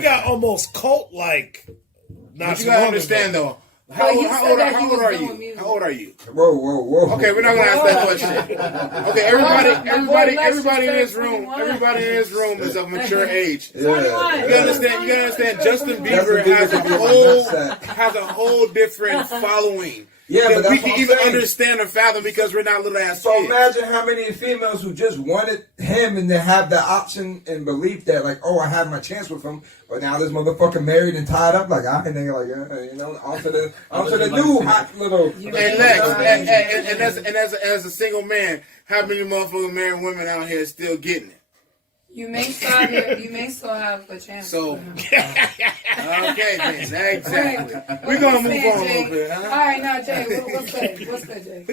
got almost cult-like. But you gotta understand, though. How old are you? How old are you? Whoa. Okay, we're not gonna ask that question. Okay, everybody in this room is of mature age. Yeah. You gotta understand. Justin Bieber has a whole different following. Yeah, but we can even understand or fathom because we're not little ass So kids. imagine how many females who just wanted him and they have the option and belief that I have my chance with him, but now this motherfucker married and tied up. And they onto the new hot little. Hey Lex, and as a single man, how many motherfucking married women out here still getting it? You may still have a chance. So, okay, then, exactly. We're gonna move on a little bit. Huh? All right, now Jay, what's good, Jay?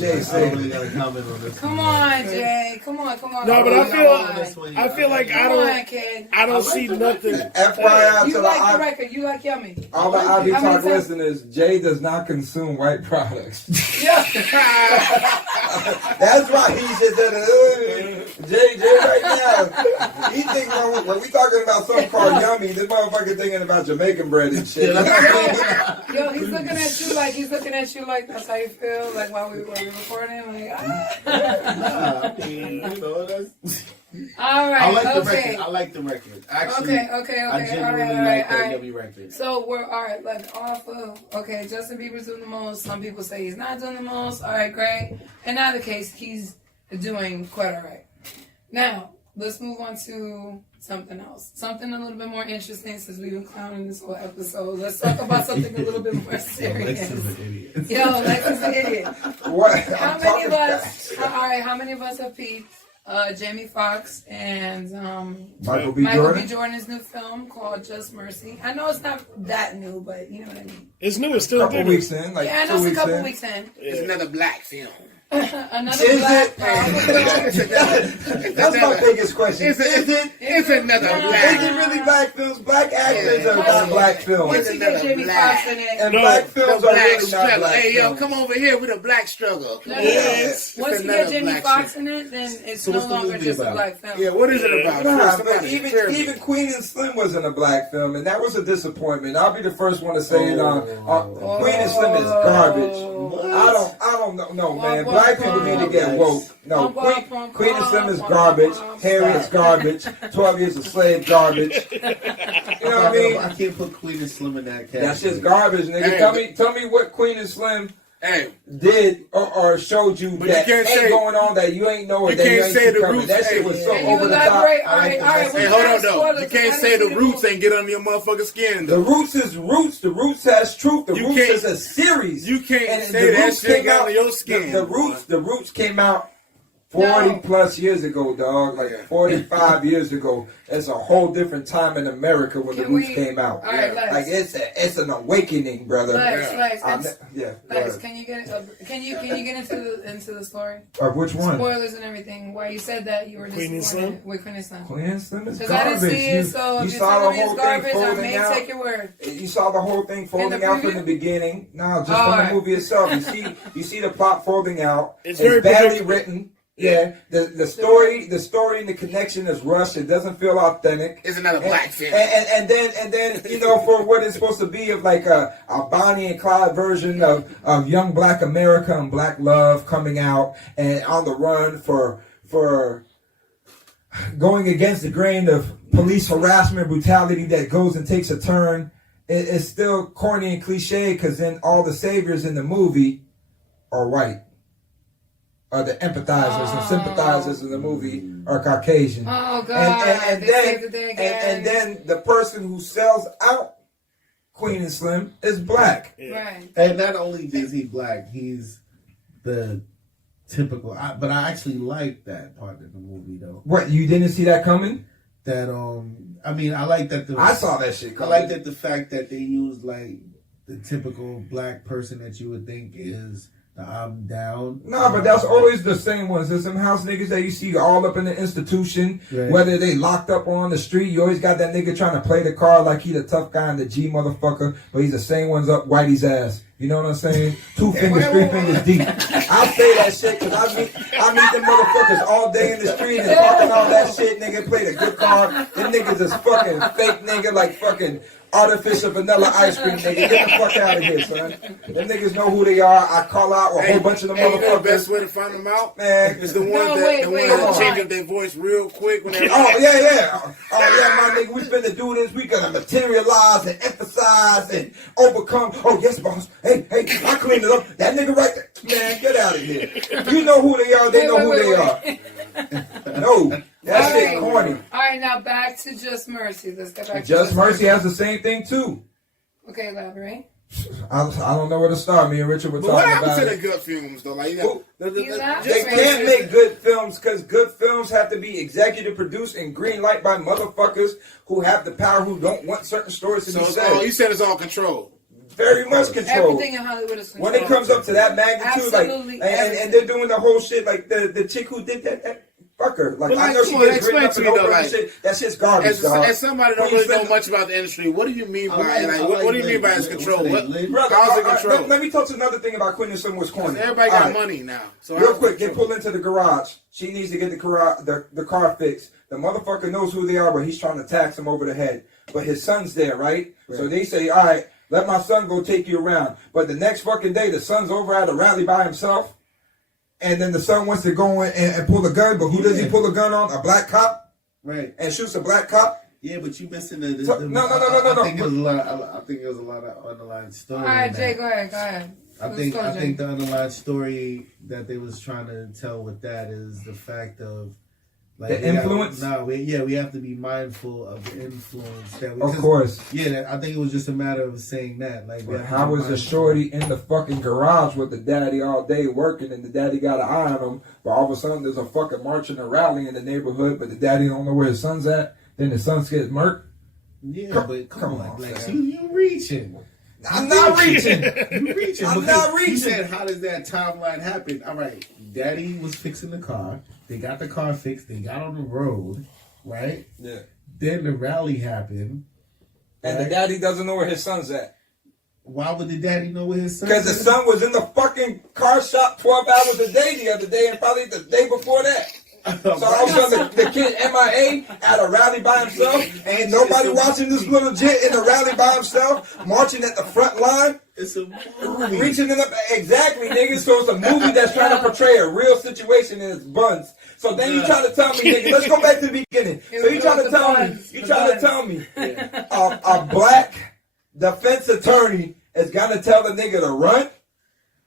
Jay, really got a comment on this. Come on, Jay. Come on. No, but I feel like I don't see nothing. FYI, you like the record. You like Yummy. All the Ivy Talk listeners, Jay does not consume white products. Yeah. That's why he just said, Jay right now. He thinks when we talking about something called Yummy, this motherfucker thinking about Jamaican bread and shit. Yo, he's looking at you like that's how you feel, like while we recording, All right. I like the record. Actually, okay. I genuinely like that Yummy record. So we're all right. Like off of Justin Bieber's doing the most. Some people say he's not doing the most. All right, great. In either case, he's doing quite all right. Now let's move on to something else. Something a little bit more interesting since we've been clowning this whole episode. Let's talk about something a little bit more serious. Lex is an idiot. Yo, Lex is an idiot. What? How many of us have peeped Jamie Foxx and Michael B. Jordan's new film called Just Mercy? I know it's not that new, but you know what I mean. It's new. It's still a couple weeks in. I know it's a couple weeks in. It's another black film. Another black That's my biggest question. It's another black. Is it really black films? Black actors are not black films. Once you get Jamie Foxx in it. And black films are really not black Hey, yo, films. come over here with a black struggle. Once you get Jamie Foxx in it, then it's no longer just a black film. Yeah, what is it about? Even Queen and Slim wasn't a black film, and that was a disappointment. I'll be the first one to say it. Queen and Slim is garbage. I don't know, man. Black people need to get woke. No, Queen and Slim is garbage. Harriet's garbage. 12 Years a Slave garbage. You know what I mean? I can't put Queen and Slim in that category. That's just garbage, nigga. Tell me what Queen and Slim did or showed you that ain't going on that you ain't know or that you ain't see coming. That shit was so over the top. All right. Hey, hold on though. You can't say the Roots ain't get under your motherfucking skin. The Roots is Roots. The Roots has truth. The Roots is a series. You can't say that shit got under your skin. The Roots came out 40 plus years ago, dog. Like 45 years ago. It's a whole different time in America when the Roots came out. All right, like it's an awakening, brother. Lex, can you get into the story? Of which one? Spoilers and everything. Why you said that you were disappointed with Queen and Slim? Queen and Slim is garbage. I didn't see it, so if you're telling me it's garbage, I may take your word. You saw the whole thing folding out from the beginning. No, just from the movie itself. You see the plot folding out. It's badly written. Yeah, the story and the connection is rushed. It doesn't feel authentic. It's another black film. And then you know, for what it's supposed to be of like a Bonnie and Clyde version of young black America and black love coming out and on the run for going against the grain of police harassment, brutality that goes and takes a turn. It's still corny and cliche because then all the saviors in the movie are white. The empathizers and sympathizers in the movie are Caucasian. Oh God! And then the person who sells out Queen and Slim is black. Yeah. Right. And not only is he black, he's the typical. But I actually like that part of the movie, though. What, you didn't see that coming? That I mean, I like that. I saw that shit coming. I like that the fact that they used like the typical black person that you would think is. I'm down. No, but that's always the same ones. There's some house niggas that you see all up in the institution, right. Whether they locked up or on the street. You always got that nigga trying to play the card like he the tough guy and the G motherfucker, but he's the same ones up Whitey's ass. You know what I'm saying? 2 fingers, 3 fingers deep. I say that shit because I meet them motherfuckers all day in the street and talking all that shit. Nigga played a good card. Them niggas is fucking fake nigga like fucking artificial vanilla ice cream, nigga. Get the fuck out of here, son. Them niggas know who they are. I call out a whole bunch of them motherfuckers. You know the best way to find them out, man, is the ones that change up their voice real quick when they're Oh yeah, my nigga, we finna do this. We gonna materialize and emphasize and overcome. Oh yes, boss. Hey, I cleaned it up. That nigga right there, man, get out of here. You know who they are. They know who they are. No. That shit corny. All right, now back to Just Mercy. Let's get back to Just Mercy has the same thing too. Okay, elaborate. I don't know where to start. Me and Richard were talking about it. What happened to the good films though? Like they can't make good films because good films have to be executive produced and green light by motherfuckers who have the power, who don't want certain stories to be said. You said it's all control. Very much control. Everything in Hollywood is controlled. When it comes up to that magnitude, absolutely, like and they're doing the whole shit like the chick who did that. Fuck her. Like, I know she gets written up and over and shit. That shit's garbage, dog. As somebody don't really know much about the industry, what do you mean by what do you mean by its control? How's it control? Let me touch another thing about Queen and Slim was corny. Everybody got money now. So real quick, they pull into the garage. She needs to get the car fixed. The motherfucker knows who they are, but he's trying to tax him over the head. But his son's there, right? So they say, all right, let my son go take you around. But the next fucking day, the son's over at a rally by himself. And then the son wants to go in and pull a gun, but who does he pull a gun on? A black cop? Right. And shoots a black cop? Yeah, but you missing the No. I think it was a lot of underlying story. All right, Jay, go ahead. I think the underlying story that they was trying to tell with that is the fact of like the influence. We have to be mindful of the influence that we. Of course. Yeah, I think it was just a matter of saying that. Like, how was the shorty in the fucking garage with the daddy all day working, and the daddy got an eye on him, but all of a sudden there's a fucking march and a rally in the neighborhood, but the daddy don't know where his son's at. Then the son gets murked. Yeah, but come on, Lex, you reaching. I'm not reaching. You reaching. I'm not reaching. You said, how does that timeline happen? All right, daddy was fixing the car. They got the car fixed. They got on the road, right? Yeah. Then the rally happened. And the daddy doesn't know where his son's at. Why would the daddy know where his son is? Because the son was in the fucking car shop 12 hours a day the other day and probably the day before that. So all of a sudden the kid MIA at a rally by himself. Ain't nobody watching this little jit in a rally by himself, marching at the front line. It's a movie. Reaching in the exactly, nigga. So it's a movie that's trying to portray a real situation in its buns. So then you try to tell me, nigga, let's go back to the beginning. So you trying to tell me, a black defense attorney is gonna tell the nigga to run?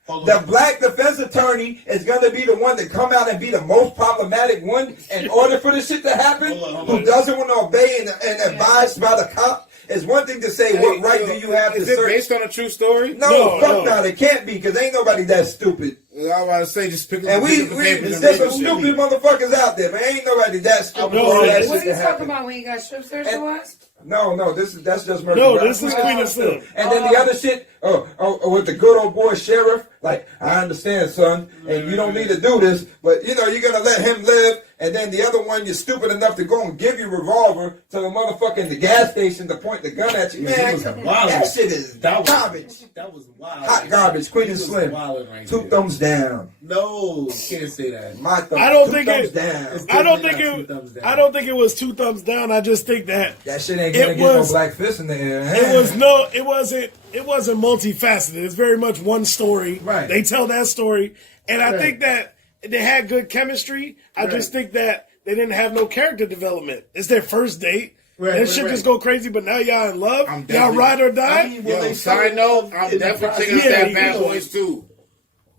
The black defense attorney is going to be the one to come out and be the most problematic one in order for this shit to happen, who doesn't want to obey and advise by the cop. It's one thing to say, what right do you have to search? Is it based on a true story? No, fuck no. It can't be, because ain't nobody that stupid. I was about to say, just pick up and there's some stupid motherfuckers out there, man. Ain't nobody that stupid. What are you talking about when you got strip search or what? No, that's just murder. No, this is Queen of Slim. And then the other shit, with the good old boy sheriff, like, I understand, son, and you don't need to do this, but, you know, you're going to let him live, and then the other one you're stupid enough to go and give your revolver to the motherfucker in the gas station to point the gun at you. Man, that shit is garbage. That was wild. Hot garbage, Queen and Slim. Right Two thumbs down. No, can't say that. My thumb. I don't two think thumbs it. down. I don't think it. I don't think it was 2 thumbs down. I just think that shit ain't gonna get no black fist in the air. It was no. It wasn't. It wasn't multifaceted. It's very much one story. Right. They tell that story, and I think that they had good chemistry. I just think that they didn't have no character development. It's their first date. That shit just go crazy, but now y'all in love. Y'all ride or die. Side note, I'm definitely checking out that Bad Boys 2.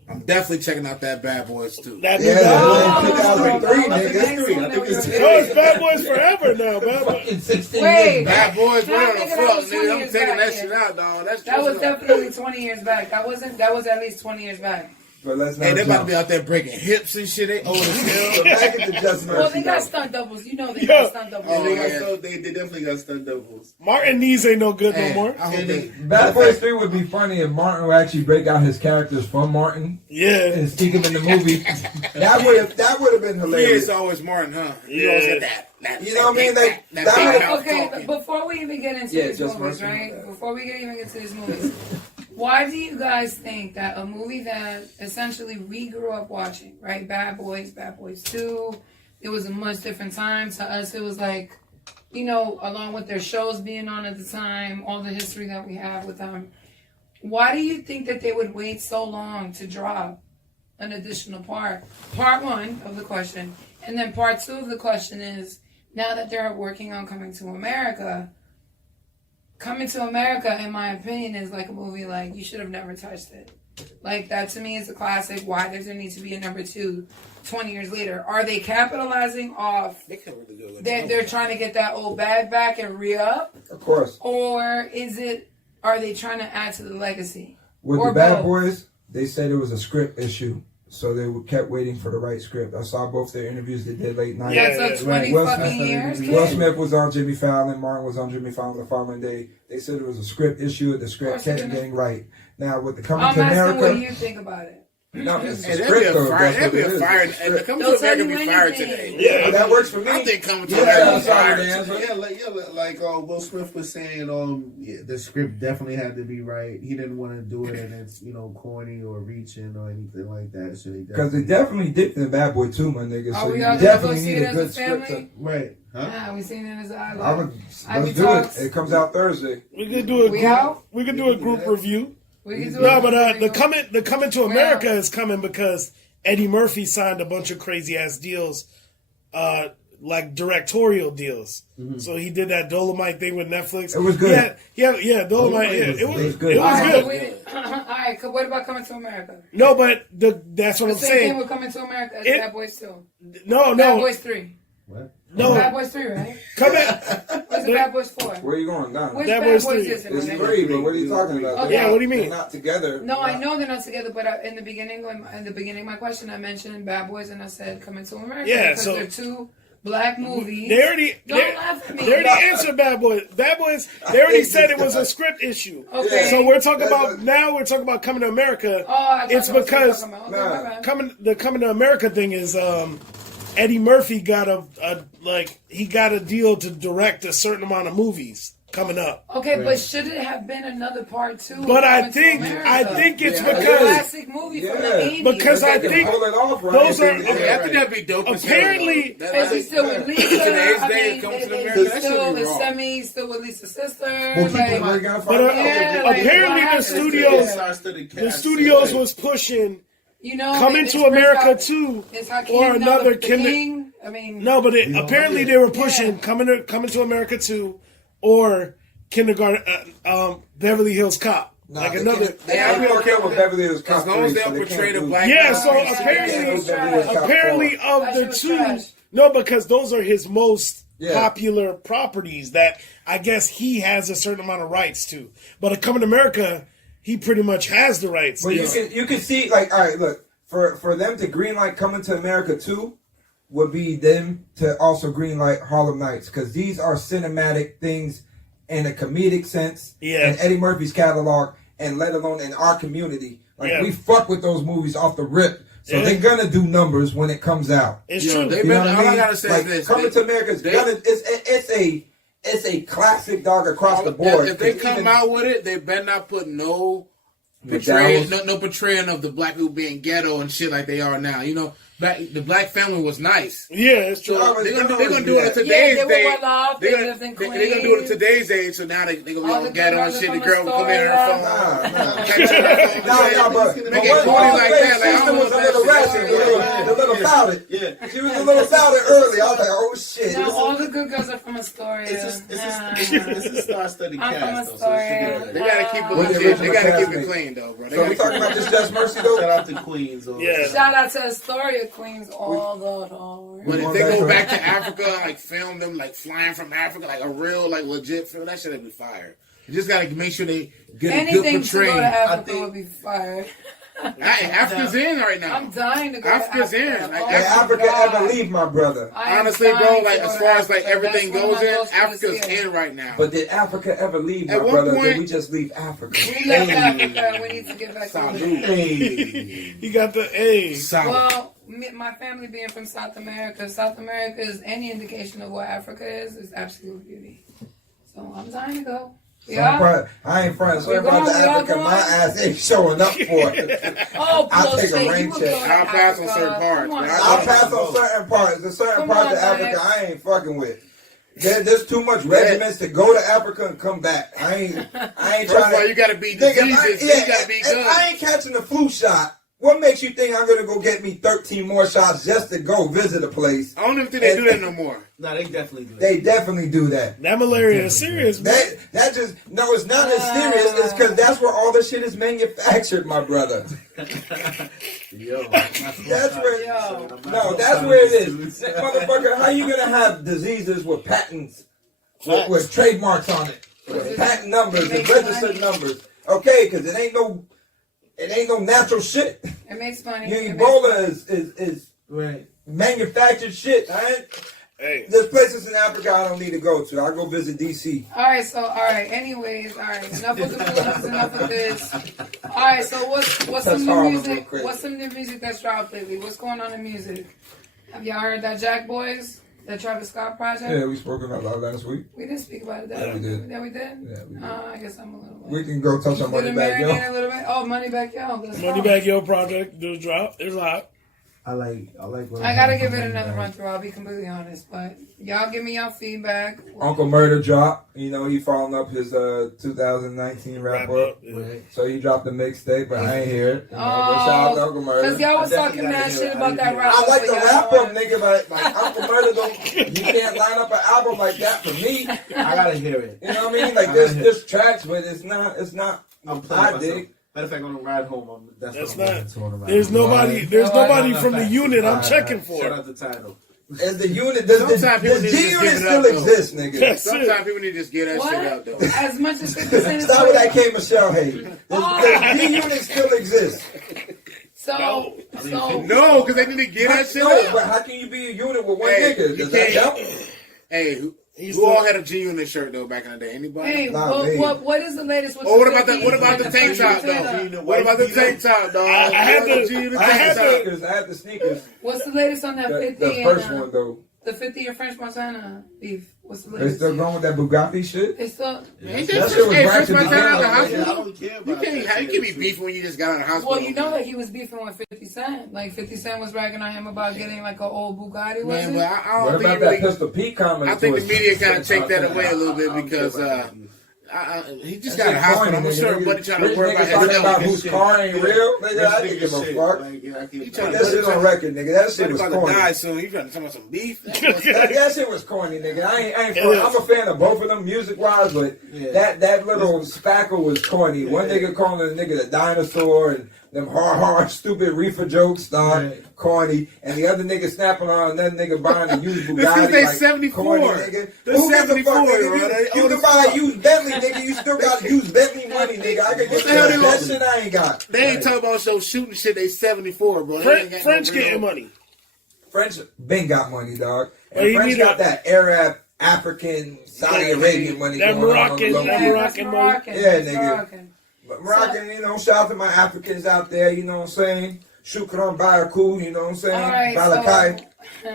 I'm definitely checking out that Bad Boys 2. That 2003, nigga. It's Bad Boys forever now, man. 16 Wait, Bad Boys, Now what I'm the thinking that was fuck, 20 nigga? I'm years taking back, that yeah. shit out, dog. that was definitely 20 years back. That was at least 20 years back. But let's not Hey, they about to jump. be out there breaking hips and shit. They old as hell. Back at the Just Well, Mercy. they got stunt doubles. You know they got stunt doubles. They definitely got stunt doubles. Martin knees ain't no good Hey, no more. I hope they. Bad Boys 3 would be funny if Martin would actually break out his characters from Martin Yeah. and stick him in the movie. That would have been He hilarious. is always Martin, huh? Yeah. always got that. You know what I mean? Like, that that big would've- mouth Okay, talking. before we even get into Yeah, these Just movies, Mercy. right? Before we even get to these movies, why do you guys think that a movie that essentially we grew up watching, right? Bad Boys 2, it was a much different time. To us, it was like, you know, along with their shows being on at the time, all the history that we have with them. Why do you think that they would wait so long to drop an additional part? Part one of the question. And then part two of the question is, now that they're working on Coming to America, in my opinion, is like a movie like you should have never touched it. Like, that to me is a classic. Why does there need to be a number 2 20 years later? Are they capitalizing off They can't really do it. they're trying to get that old bag back and re-up? Of course. Or are they trying to add to the legacy? With Or the Bad both? Boys, they said it was a script issue. So they kept waiting for the right script. I saw both their interviews they did late night. Yeah, so 20 Will fucking Smith, years, kid? Will Smith was on Jimmy Fallon. Martin was on Jimmy Fallon the following day. They said it was a script issue. The script kept getting right. Now, with the Coming I'm to asking America... what you think about it. No, it's a Hey, script, though. that'd be That's a what fire. it is. And Coming They'll to America tell be you fired anything. today. Yeah, that works for me. I think Coming to Yeah, America I'm be sorry, fired Dan. today. Like Will Smith was saying, the script definitely had to be right. He didn't want to do it, and it's corny or reaching or anything like that. So Because they definitely dipped in Bad Boy 2, my nigga. Are So we you all gonna definitely go see need it a as good a script. family? right, huh? Nah, we seen it as Let's Ivy do Talks. it. It comes out Thursday. We could do a We group. out? We could do a group review. We can do No, it. but the coming to America Well- is coming because Eddie Murphy signed a bunch of crazy ass deals, like directorial deals. So he did that Dolomite thing with Netflix. It was good. Yeah, Dolomite. It was good. It was good. All right, what about Coming to America? No, but that's what The I'm same thing saying. with Coming to America as It- Bad Boys 2. No, Bad Boys 3. What? no. Bad Boys 3, right? Come at. What's Bad Boys 4? Where you going down? Which Bad Bad Boys Boys 3. is it? It's my nigga? 3, but what are you talking about? Okay. Yeah, what do you mean? They're not together. No, I know they're not together, but in the beginning of my question, I mentioned Bad Boys and I said Coming to America. Yeah, because so- they're two black movies. They already laugh at me. They already answered Bad Boys. Bad Boys. They already said it was a script issue. Okay. So we're talking That's about a- now. We're talking about Coming to America. Oh, I thought It's that's what you were because talking about. Okay, my bad. the Coming to America thing is Eddie Murphy got he got a deal to direct a certain amount of movies coming up. Okay, but should it have been another part 2? But I Coming to think America? it's Yeah, a because classic movie from the 80s. Because I They can think pull it off, right? those are- I think that'd be dope. as hell, Apparently- though. Is he still with Lisa? Today's I day, mean, Coming to is America, that still should be is raw. Semi still with Lisa's sister? Well, keep it Like, moving. But Yeah, like, apparently what the studios was pushing you know, Coming it's to Prince America Hak- 2 it's Hakeem or now another the Kim. King. I mean, No, but apparently they were pushing Yeah. coming to America 2 or Kindergarten Beverly Hills Cop. Nah, they another. can't- I'd be okay with Beverly Hills Cop As long as 3, they'll so they portray can't the do black it. Yeah, guy. so Yeah, apparently That of shit the was two, trash. no, because those are his most Yeah. popular properties that I guess he has a certain amount of rights to. But a Coming to America, he pretty much has the rights. But you can see, like, all right, look, for them to greenlight Coming to America 2 would be them to also greenlight Harlem Nights, because these are cinematic things in a comedic sense Yeah. in Eddie Murphy's catalog, and let alone in our community. Like, Yeah. we fuck with those movies off the rip. So they're gonna do numbers when it comes out. It's true. All I gotta say is this: Coming to America is it's a classic dog across the board. If they come out with it, they better not put no portraying of the black people being ghetto and shit like they are now. You know, the black family was nice. Yeah, it's true. So they're gonna do it in today's day. They're gonna do it in today's age. So now they're gonna be all ghetto and shit. The girl will come in her phone. Make it corny like that. Like, sister was a little ratchet, a little pouted. Yeah, she was a little pouted early. I was like, oh shit. No, all the good girls are from Astoria. It's a star-studded cast. From Astoria. They gotta keep it legit. They gotta keep it clean though, bro. So we talking about this Just Mercy though? Shout out to Queens. Yeah. Shout out to Astoria Queens all the time. But if they go back to Africa, like film them like flying from Africa, like a real like legit film, that shit would be fire. You just gotta make sure they get a good Anything to go portrayal. to Africa would be fired. Africa's in right now. I'm dying to go Africa's to Africa. in. Like, Did Africa ever leave, my brother? Honestly, bro, like as far as like everything goes in, Africa's in right now. But did Africa ever leave, my At one brother? point- Did we just leave Africa? We left Africa. We need to get back to He got the A. Well, my family being from South America is any indication of what Africa is absolute beauty. So I'm dying to go. Yeah. I ain't friends. So about to Africa, my ass ain't showing up for it. Oh, I'll take a rain check. I'll pass on certain parts. I'll pass on certain parts. There's certain parts of Africa I ain't fucking with. There's too much regiments to go to Africa and come back. I ain't trying to. You gotta be diseases. You gotta be good. I ain't catching the flu shot. What makes you think I'm gonna go get me 13 more shots just to go visit a place? I don't even think they do that no more. No, they definitely do. They definitely do that. That malaria is serious, man. That just no, it's not as serious. It's because that's where all the shit is manufactured, my brother. That's where it is, motherfucker. How you gonna have diseases with patents, with trademarks on it, with patent numbers and registered numbers? Okay, because it ain't no natural shit. It makes money. Ebola is Right. manufactured shit. Hey. There's places in Africa I don't need to go to. I'll go visit DC. Anyways, enough with the blues, enough with this. Alright, so what's some new music? What's some new music that's dropped lately? What's going on in music? Have y'all heard that Jack Boys? The Travis Scott project? Yeah, we spoke about that last week. We didn't speak about it. Yeah, we did. Yeah, we did? Yeah, we did. I guess I'm a little late. We can go touch on Money Back Yo. A little bit. Oh, Money Back Yo. Money Back Yo project just dropped. It's hot. I like. I gotta give it another run through. I'll be completely honest, but y'all give me your feedback. Uncle Murder dropped. You know, he following up his 2019 wrap up. So he dropped a mixtape, but I ain't hear it. But shout out to Uncle Murder. Because y'all was talking mad shit about that wrap up. I like the wrap up, nigga, but like Uncle Murder you can't line up an album like that for me. I gotta hear it. You know what I mean? Like there's tracks, but it's not. I'm playing I dig. Matter of fact, on the ride home, There's nobody from the unit I'm checking for. Shout out the title. As the unit, the G unit still exists, nigga. Sometimes people need to just get that shit out, though. As much as 50 Cent is stop with that K. Michelle hate. The G unit still exists. No, because they need to get that shit out. But how can you be a unit with one nigga? Does that help? Hey, who all had a G Unit shirt though back in the day? Anybody? Hey, what is the latest? What about the tank top though? What about the tank top, dog? I had the sneakers. What's the latest on that 50? The first one though. The 50 and French Montana beef. What's the They latest? still going with that Bugatti shit? They still. That shit was right to the I game. don't care about that. You can't be beefing when you just got out of the hospital. Well, you know that he was beefing with 50 Cent. Like 50 Cent was ragging on him about getting like an old Bugatti. Man, but I don't what think about that Pistol Pete comment? I think the media kind of take that away a little bit because he just got out of the hospital. I'm sure everybody trying to worry about his talking about health. whose car ain't real. Nigga, I didn't give a fuck. That shit on record, nigga. That shit was corny. Die soon. You trying to talk about some beef? That shit was corny, nigga. I'm a fan of both of them music wise, but that little spackle was corny. One nigga calling a nigga the dinosaur and them hard, stupid reefer jokes, corny, and the other nigga snapping on another nigga buying a used Bugatti. They like, 74. Corny, nigga. They're Who gives a 74, fuck, nigga? right? You can buy a used Bentley, nigga. You still got to use Bentley money, nigga. I can get that shit I ain't got. They ain't talking about so shooting shit. They 74, bro. French getting money. French been got money, dog. Well, And French got that Arab, African, Saudi Arabian money that going Moroccan, on. that Moroccan money. Yeah, nigga. But Moroccan, shout out to my Africans out there, you know what I'm saying? Shukran Bayaku, you know what I'm saying? All right, Balakai,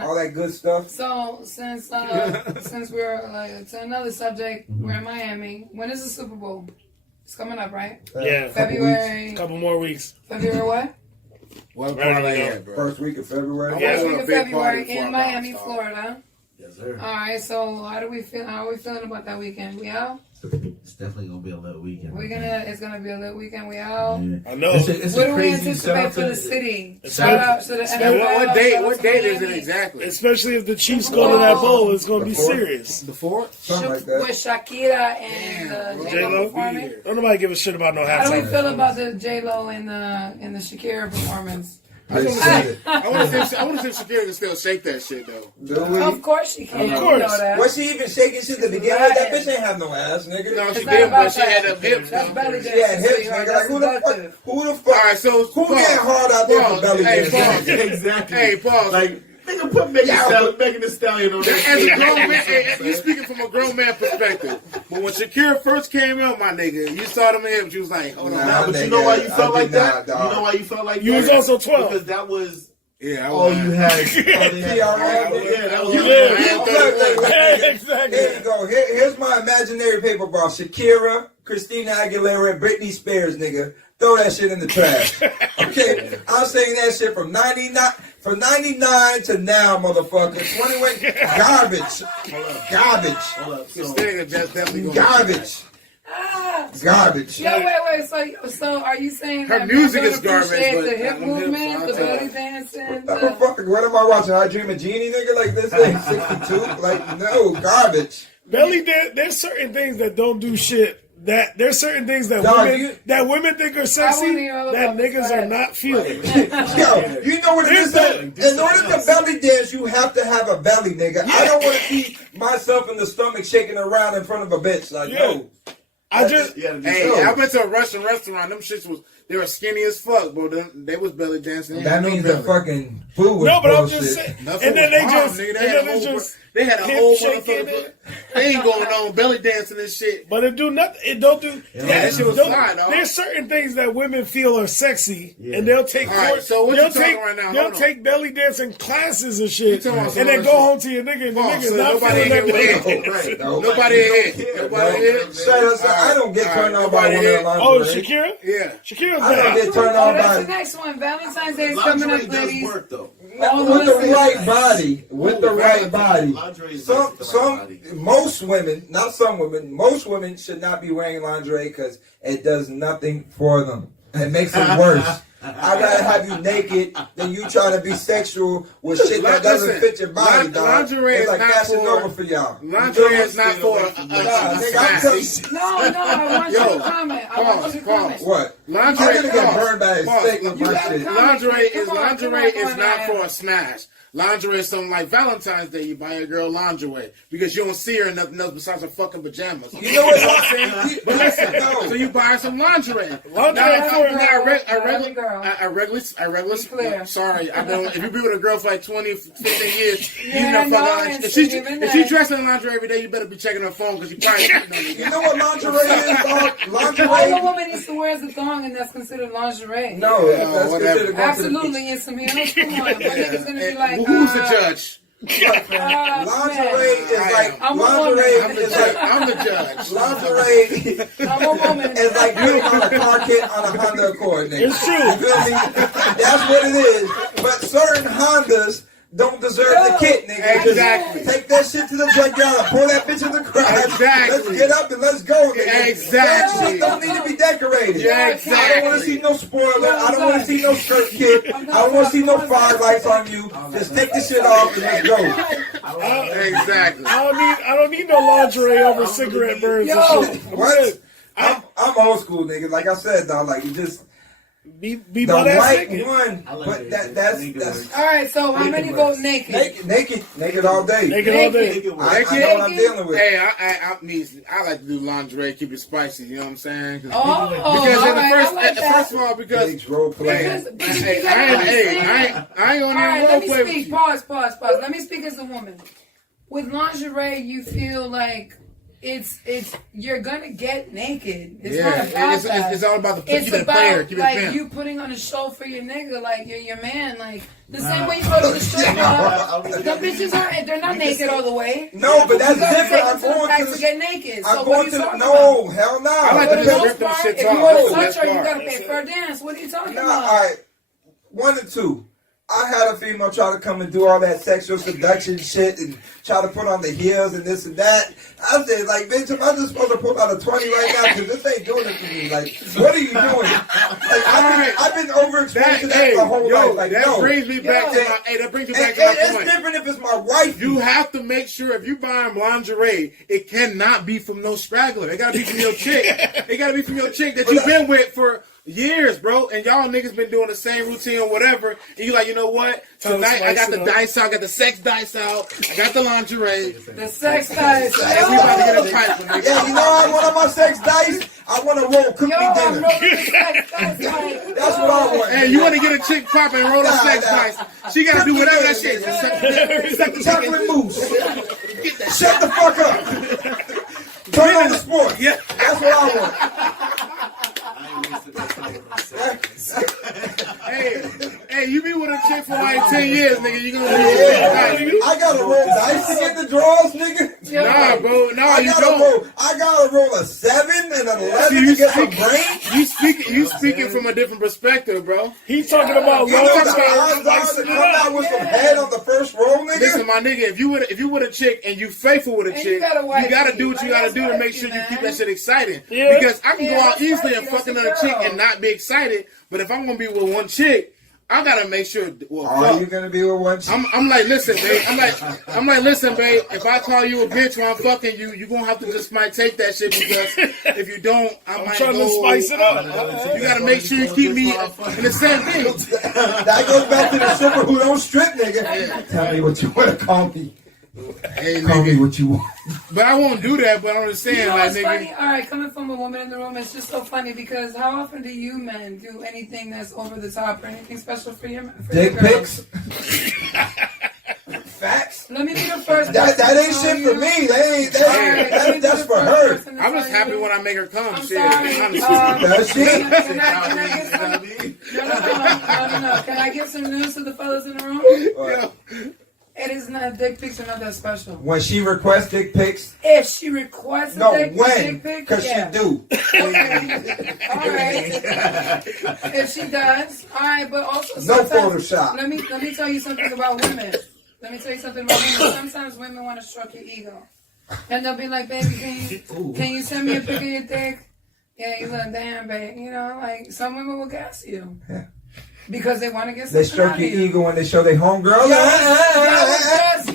all that good stuff. So since we're to another subject, we're in Miami. When is the Super Bowl? It's coming up, right? Yeah, February. Couple more weeks. February what? What part are you, bro? First week of February. First week of February in Miami, Florida. Yes, sir. All right. So how do we feel? How are we feeling about that weekend? We out? It's definitely gonna be a little weekend. It's gonna be a little weekend. We out. Yeah. I know. It's What a do we crazy anticipate for the city? Shout out to the And NFL. what date? shout out What to date is it Miami. exactly? Especially if the Chiefs go to that bowl, it's gonna be The fourth? serious. The 4th? Something like that. With Shakira and J-Lo J-Lo? performance. Don't nobody give a shit about no How do we halftime. feel about the J-Lo and the Shakira performance? I want to see if Shakira can still shake that shit though. Of course she can. Of course. You know that. Was she even shaking shit at the beginning? Like, that bitch ain't have no ass, nigga. No, she It's did, not but about she had that. them hips. That's though. belly She had dancing. hips, sweetheart. nigga. That's Like, seductive. who the fuck? All right, so Who getting hard out there for belly Hey, dancing? pause. Exactly. Hey, pause. Like, nigga, put Megan Thee Stallion on that. As a grown man, hey, you speaking from a grown man perspective. But when Shakira first came out, my nigga, you saw them hips, you was like, hold on. Nah, But you nigga, know why you felt I like did that? not, dog. You know why you felt like You that? was also 12. Because that was Yeah, I all was. you had. Yeah, that was You all did. I had. Yeah, exactly. Here you go. Here's my imaginary paper ball. Shakira, Christina Aguilera, and Britney Spears, nigga. Throw that shit in the trash. Okay? I'm saying that shit from 99 to now, motherfucker. 21 garbage. Hold up. This nigga just definitely gonna- Garbage. Garbage. No, wait. So are you saying Her that music men is don't garbage, appreciate but the hip them hips, movement, I'll the tell belly you. dancing? Motherfucker, what am I watching? I Dream of Jeannie, nigga? Like this thing, 62? Like, no, garbage. Belly dance. There's certain things that don't do shit. That there's certain things that Dog, women think are sexy wouldn't hear all that about this, niggas right? are not feeling. Yo, you know what it is? In order to belly dance, you have to have a belly, nigga. I don't want to see myself in the stomach shaking around in front of a bitch. Like, no. I just Hey, I went to a Russian restaurant. Them shits they were skinny as fuck, bro. They was belly dancing. That means the fucking food was no, but I'm bullshit. just saying. Nothing And then was they wrong, just, nigga. and then they just, They had a hip whole shaking motherfucker thing going on, belly dancing and shit. but it do nothing. It don't do. that shit was don't- fine, dog. There's certain things that women feel are sexy, and they'll take. All right, so what they'll you talking take, right now? They'll Hold on. take belly dancing classes and shit, You talking about and then some go other home to your nigga, and the Oh, nigga's so not nobody feeling that hit belly. Right, Nobody hit. Nobody hit. I don't get turned on by Nobody women in hit. Oh, lingerie. Shakira. Yeah. Shakira's I don't bad. get turned Oh, on that's by the next one. Valentine's Day is coming lingerie up, does ladies. work though. All with the listeners. right body. With the right body. Lingerie is Some, nice with the right body. most women, not some women, most women should not be wearing lingerie because it does nothing for them. It makes it worse. I'd rather have you naked than you trying to be sexual with shit that doesn't Listen, fit your body, dog. lingerie It's is like not fashion for- over for y'all. Lingerie is not for Nah, nigga, I'm telling you. No, I want you to comment. I want you to comment. What? Lingerie, I'm gonna get pause, burned by a pause. steak with my gotta shit. come. Lingerie is Come on, not Naya. for a smash. Lingerie is something like Valentine's Day. You buy a girl lingerie because you don't see her in nothing else besides her fucking pajamas. You know what I'm saying? But listen, so you buy some lingerie. Sorry, I don't. If you be with a girl for like 20, 15 years, Yeah, you no, know, it's if she even if she that. dressing in lingerie every day, you better be checking her phone because you probably cheating on You you. know what lingerie is, dog? All a Lingerie? woman needs to wear is a thong, and that's considered lingerie. No, that's whatever. considered going to the Absolutely, and some heels. Come on, my nigga's gonna be like, Well, who's the judge? Lingerie is like I'm a lingerie woman. is like I'm the judge. lingerie I'm a woman. is like putting on a car kit on a Honda Accord, nigga. It's true. You feel me? That's what it is. But certain Hondas don't deserve the kit, nigga. Just Exactly. Take that shit to the junkyard, pull that bitch in the garage. Exactly. Let's get up and let's go, nigga. Exactly. That shit don't need to be decorated. Yeah, I don't exactly. want to see no spoiler. I don't want to see no skirt kit. I don't want to see no fire lights on you. Just take the shit off and let's go. Exactly. I don't need no lingerie over cigarette burns and shit. What? I'm old school, nigga. Like I said, dog. Like you just Be the butt ass right naked. one. But that's All right, so how many vote naked? naked all day. Naked all day. I know what I'm dealing with. Hey, I like to do lingerie, keep it spicy. You know what I'm saying? Oh, all Because right, first of all, because Biggs role play. hey, I ain't All gonna right, even let role me play with speak. you. Pause. Let me speak as a woman. With lingerie, you feel like it's you're gonna get naked. It's not about that. It's all about the It's about like you putting on a show for your nigga, like you're your man, like the same way you go to the strip club. The bitches they're not naked all the way. No, but that's different. I'm going to get naked. I'm so going what are you to talking no, about? hell no. I like For to the just most rip them part, shits if you off. want to That's touch her, you far. gotta pay for a dance. What are you talking No, about? all right. 1 and 2. I had a female try to come and do all that sexual seduction shit and try to put on the heels and this and that. I said, like, bitch, am I just supposed to pull out a 20 right now? Because this ain't doing it for me. Like, what are you doing? Like, I've been overexposed to that my whole life. Like, that brings me back to my. Hey, that brings me back to my point. It's different if it's my wife. You have to make sure if you buy lingerie, it cannot be from no straggler. It gotta be from your chick. It gotta be from your chick that you've been with for years, bro, and y'all niggas been doing the same routine or whatever, and you like, you know what? Tonight I got the dice out, I got the sex dice out, I got the lingerie. The sex dice. And we about to get a pipe. Yeah, you know I want on my sex dice? I want to roll cookie dinner. That's what I want. Hey, you want to get a chick pop and roll a sex dice? She got to do whatever that shit. Chocolate mousse. Shut the fuck up. Turn on the sport. Yeah. That's what I want. Hey, you be with a chick for like 10 years, nigga. You gonna do I gotta roll dice to get the draws, nigga. Nah, bro. Nah, you don't. I gotta roll a 7 and an 11 to get some brain. You speaking from a different perspective, bro. He's talking about You know the odds are to come out with some head on the first roll, nigga. Listen, my nigga, if you with a chick and you faithful with a chick, you gotta do what you gotta do to make sure you keep that shit exciting. Yeah. Because I can go out easily and fuck another chick and not be excited, but if I'm gonna be with one chick, I gotta make sure. Well, are you gonna be with one chick? I'm like, listen, babe. I'm like, listen, babe. If I call you a bitch when I'm fucking you, you gonna have to just might take that shit because if you don't, I might trying go. to spice it up. You gotta make sure you keep me in the same thing. That goes back to the stripper who don't strip, nigga. Tell me what you wanna call me. Hey, Call me nigga. what you want. But I won't do that. But I'm just saying, You know like, what's nigga. funny? All right, coming from a woman in the room, it's just so funny because how often do you men do anything that's over the top or anything special for your Dick your girls? pics. Facts. Let me be the first. That ain't shit for me. That's for her. I'm just happy when I make her come. I'm Shit, sorry. honestly. That shit. Can I get some? No. Can I get some news to the fellas in the room? Yo. It is not, dick pics are not that special. When she requests dick pics, If she requests a dick when? pic, Because yeah. she do. Okay. All right. If she does, all right. But also, No sometimes- Photoshop. Let me tell you something about women. Sometimes women want to stroke your ego, and they'll be like, "Baby, can you send me a pic of your dick?" Yeah, you look damn, babe. You know, like some women will gas you. Yeah. Because they want to get something They stroke out of your you. ego when they show their homegirl.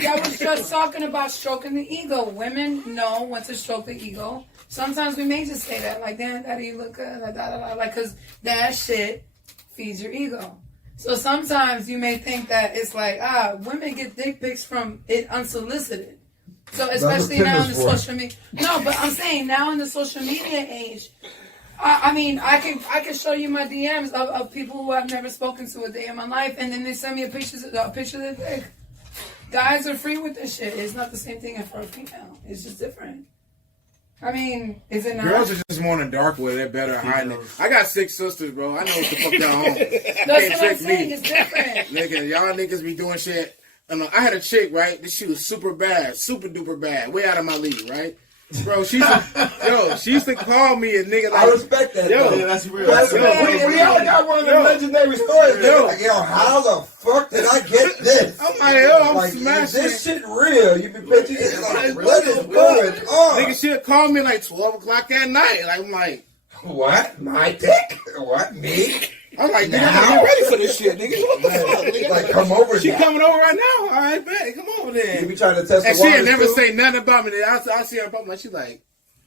Y'all was just talking about stroking the ego. Women know when to stroke the ego. Sometimes we may just say that, like, damn, daddy, you look good, like, because that shit feeds your ego. So sometimes you may think that it's like, women get dick pics from it unsolicited. So especially now in the social media. No, but I'm saying now in the social media age, I mean, I can show you my DMs of people who I've never spoken to a day in my life, and then they send me a picture of their dick. Guys are free with this shit. It's not the same thing for a female. It's just different. I mean, is it not? Girls are just more in the dark with it. They're better at hiding it. I got 6 sisters, bro. I know what the fuck y'all on. That's what I'm saying. It's different. Nigga, y'all niggas be doing shit. I had a chick, right? This shit was super bad, super duper bad, way out of my league, right? Bro, she used to call me a nigga like. I respect that. Yeah, that's real. We all got one of the legendary stories. Yo. Like, how the fuck did I get this? I'm like, yo, I'm like, smashing. Is this shit real? You be picturing it like, what is going on? Nigga, she'll call me like 12 o'clock at night. Like, I'm like, what? My dick? What? Me? I'm like, nigga, I'm not ready for this shit, nigga. What the fuck, nigga? Like, come over. She now. coming over right now. All right, bet. Come over there. You be trying to test And the she water ain't never too? say nothing about me. I see her about my. She like,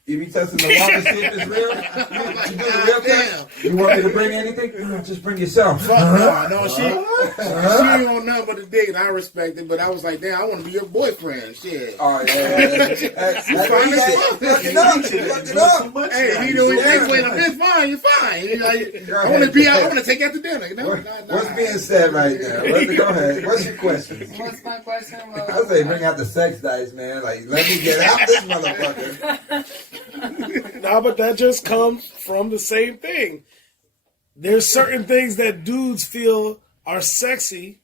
You be testing the water to see if it's real? You do the real test? You want me to bring anything? No, just bring yourself. fuck no, she ain't on nothing but the dick, and I respect it. But I was like, damn, I want to be your boyfriend. Shit. Oh, yeah. Fuck it up. Hey, he know he think, wait a minute, it's fine. You're fine. I want to be out. I want to take you out to dinner. No, what's being said right there? Go ahead. What's your question? What's my question? Well, I say bring out the sex dice, man. Like, let me get out this motherfucker. No, but that just comes from the same thing. There's certain things that dudes feel are sexy,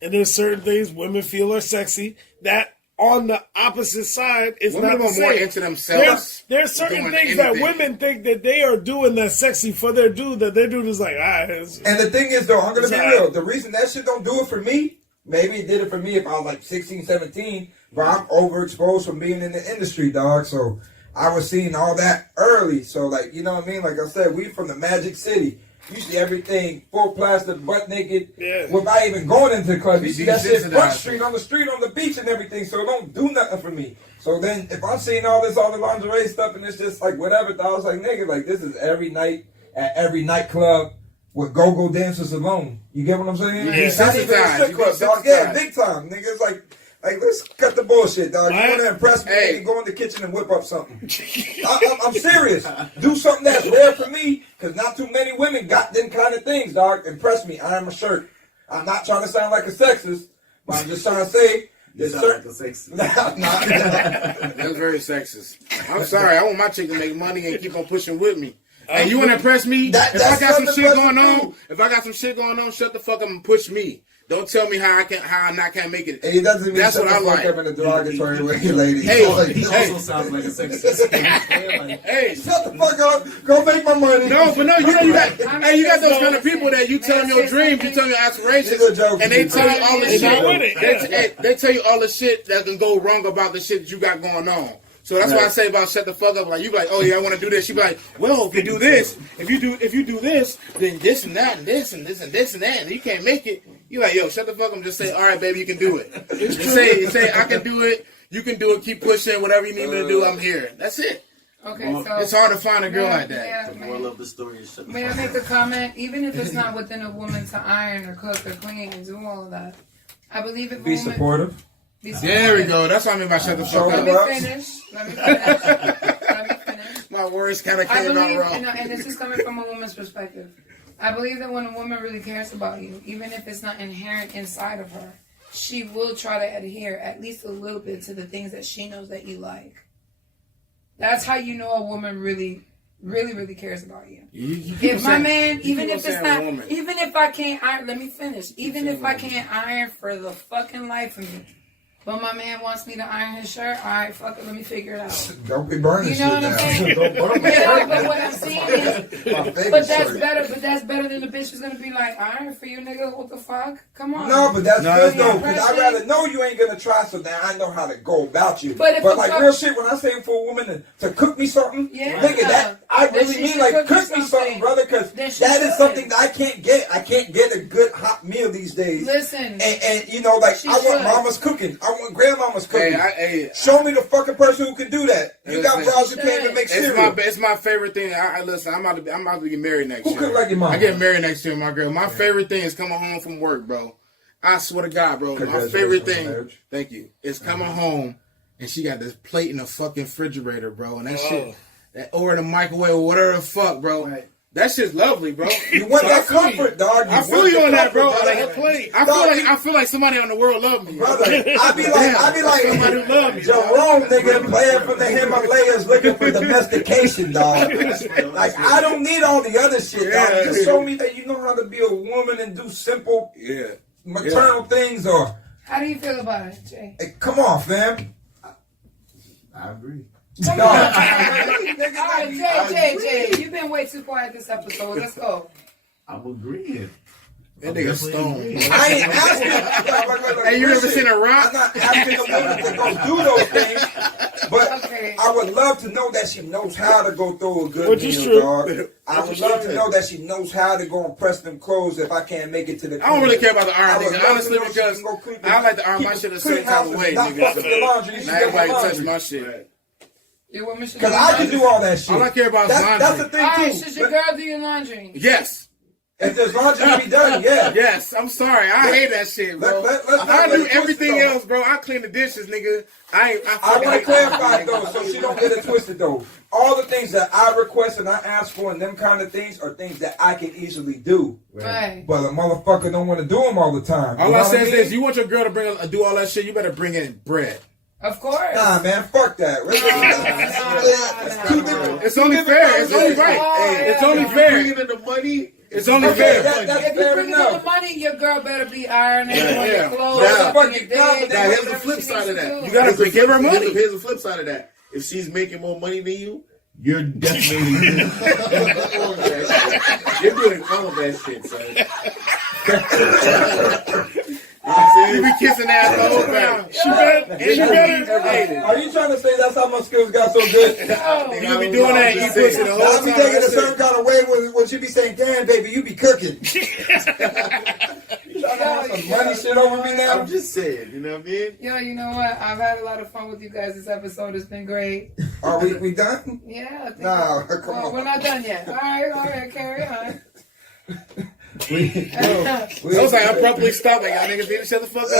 and there's certain things women feel are sexy that on the opposite side is women not the same. More into themselves. There's certain things that women think that they are doing that's sexy for their dude that their dude is like, and the thing is, though, I'm going to be real. The reason that shit don't do it for me, maybe it did it for me if I was like 16, 17, but I'm overexposed from being in the industry, dog. So I was seeing all that early. So, like, you know what I mean? Like I said, we from the Magic City. You see everything full plastic, butt naked, without even going into the club. You see that shit Front Street, on the beach and everything, so it don't do nothing for me. So then, if I'm seeing all the lingerie stuff, and it's just like whatever, I was like, nigga, like this is every night at every nightclub with go-go dancers alone. You get what I'm saying? Yeah. Not even a strip club, dog. Yeah, big time, nigga. It's like let's cut the bullshit, dog. You want to impress me, nigga, go in the kitchen and whip up something. I'm serious. Do something that's rare for me, because not too many women got them kind of things, dog. Impress me. Iron my shirt. I'm not trying to sound like a sexist, but I'm just trying to say there's certain... That's very sexist. I'm sorry. I want my chick to make money and keep on pushing with me. And you want to impress me? If I got some shit going on, shut the fuck up and push me. Don't tell me how I can't make it. Hey, he doesn't even That's what I like. Up in a derogatory way, lady. Hey, he also sounds like a sexist. Hey, shut the fuck up. Go make my money. No, but no, you got those kind of people that you tell them your dreams, you tell them your aspirations, and they tell you all the shit. They tell you all the shit that can go wrong about the shit that you got going on. So that's why I say about shut the fuck up. Like you be like, oh yeah, I want to do this. You be like, well, if you do this, if you do this, then this and that and this and this and this and that, and you can't make it. You like, yo, shut the fuck up. Just say, all right, baby, you can do it. Say, I can do it. You can do it. Keep pushing. Whatever you need me to do, I'm here. That's it. Okay, so it's hard to find a girl like that. Yeah, the moral of the story is shut the May I make a comment? Even if it's not within a woman to iron or cook or clean and do all of that, I believe if be supportive. There we go. That's what I mean by shut the fuck up. Let me finish. My words kind of came out wrong. And this is coming from a woman's perspective. I believe that when a woman really cares about you, even if it's not inherent inside of her, she will try to adhere at least a little bit to the things that she knows that you like. That's how you know a woman really cares about you. If my man, even if I can't iron, let me finish. Even if I can't iron for the fucking life of me, but my man wants me to iron his shirt, all right, fuck it, let me figure it out. Don't be burning shit now. You know what I'm saying? Don't burn my shirt. But what I'm saying is, but that's better than the bitch who's gonna be like, iron for you, nigga, what the fuck? Come on. No, but that's good though, because I'd rather know you ain't gonna try, so now I know how to go about you. But like real shit, when I say for a woman to cook me something, nigga, that I really mean like cook me something, brother, because that is something that I can't get. I can't get a good hot meal these days. Listen, and you know, like I want mama's cooking. I want grandmama's cooking. Show me the fucking person who can do that. You got bras who can't even make cereal. It's my favorite thing. Listen, I'm about to get married next year. Who cook like your mama? I get married next year, my girl. My favorite thing is coming home from work, bro. I swear to God, bro. My favorite thing, thank you, is coming home and she got this plate in the fucking refrigerator, bro, and that shit, or in the microwave or whatever the fuck, bro. Right. That shit's lovely, bro. You want that comfort, dog. I feel you on that, bro. I feel like somebody on the world love me, brother. I be like somebody who love me. Jerome, nigga, playing from the Himalayas, looking for domestication, dog. Like I don't need all the other shit, dog. Just show me that you know how to be a woman and do simple, maternal things. Or how do you feel about it, Jay? Hey, come on, fam. I agree. All right, Jay, you've been way too quiet this episode. Let's go. I'm agreeing. That nigga stone. I ain't asking. Hey, you ever seen a rock? I'm not asking a woman to go do those things, but I would love to know that she knows how to go through a good meal, dog. I would love to know that she knows how to go and press them clothes if I can't make it to the. I don't really care about the iron, nigga. Honestly, because I like to iron my shit a certain type of way, nigga. Not everybody touch my shit. Because I can do all that shit. All I care about is laundry. That's the thing, too. Alright, should your girl do your laundry? Yes. If there's laundry to be done, yeah. Yes, I'm sorry. I hate that shit, bro. I do everything else, bro. I clean the dishes, nigga. I want to clarify, though, so she don't get it twisted, though. All the things that I request and I ask for and them kind of things are things that I can easily do. Right. But a motherfucker don't want to do them all the time. All I say is this. You want your girl to do all that shit, you better bring in bread. Of course. Nah, man, fuck that. It's only fair. It's only right. It's only fair. Bringing in the money. It's only fair. If you bring in the money, your girl better be ironing your clothes. Now, here's the flip side of that. You gotta give her money. Here's the flip side of that. If she's making more money than you, you're definitely you're doing all of that shit, son. You be kissing ass the whole time. Are you trying to say that's how my skills got so good? You be doing that, you pushing the whole time. I be taking a certain kind of way when she be saying, "Damn, baby, you be cooking." You trying to have some money shit over me now? I'm just saying, you know what I mean? Yo, you know what? I've had a lot of fun with you guys this episode. It's been great. Are we done? Yeah. I think No, come on. We're not done yet. All right, carry on. I was like, I'm probably stopping. Y'all niggas need to shut the fuck up.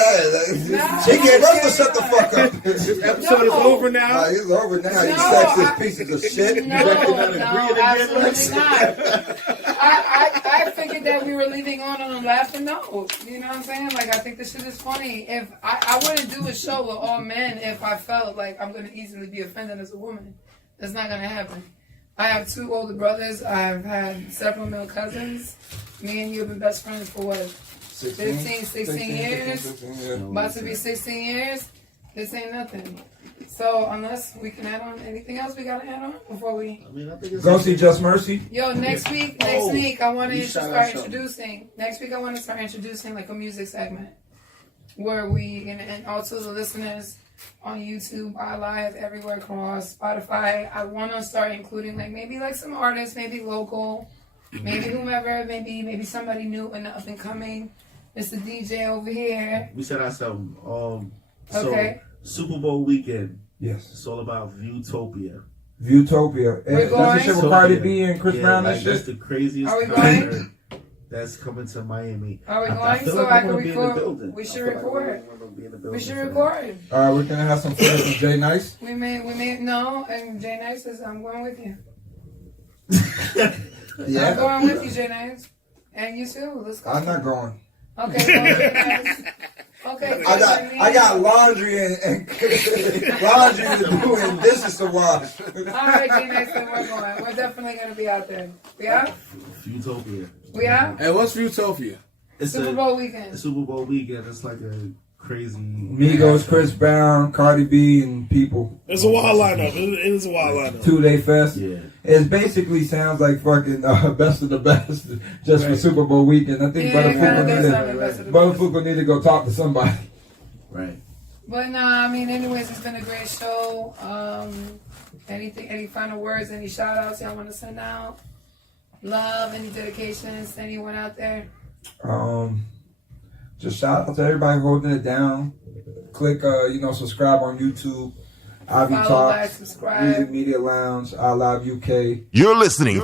She can't run to shut the fuck up. This episode is over now. Nah, it's over now. You sexist pieces of shit. No, absolutely not. I figured that we were leaving on a laughing note. You know what I'm saying? Like, I think this shit is funny. If I wouldn't do a show with all men if I felt like I'm going to easily be offended as a woman. That's not going to happen. I have 2 older brothers. I've had several male cousins. Me and you have been best friends for what? 16 years? About to be 16 years? This ain't nothing. So, unless we can add on anything else we got to add on before we... Go see Just Mercy. Yo, next week, I want to start introducing... Next week, I want to start introducing like a music segment. Where we... And also the listeners on YouTube, iLive, everywhere across, Spotify. I want to start including like maybe like some artists, maybe local... Maybe whomever, maybe somebody new and up and coming. It's the DJ over here. We said ourselves, okay. Super Bowl weekend. Yes. It's all about Viewtopia. Viewtopia. We're going. That's the shit with Cardi B and Chris Brown and shit. That's the craziest concert that's coming to Miami. Are we going? So I can record. We should record. We should record. All right, we're going to have some footage from Jay Nice. We may, no, and Jay Nice says, I'm going with you. Yeah. I'm going with you, Jay Nice. And you too. Let's go. I'm not going. Okay. Okay. I got laundry and laundry to do and dishes to wash. All right, Jay Nice, then we're going. We're definitely going to be out there. We out? Viewtopia. We out? Hey, what's Viewtopia? It's Super Bowl weekend. Super Bowl weekend. It's like a crazy... Migos, Chris Brown, Cardi B, and people. It's a wild lineup. It is a wild lineup. 2-day fest. Yeah. It basically sounds like fucking best of the best just for Super Bowl weekend. I think Butterfuck need to go talk to somebody. Right. But nah, I mean, anyways, it's been a great show. Any final words, any shout outs y'all want to send out? Love, any dedications to anyone out there? Just shout out to everybody holding it down. Click, subscribe on YouTube. Ivy Follow, Talks, like, subscribe. Music Media Lounge, iLive UK. You're listening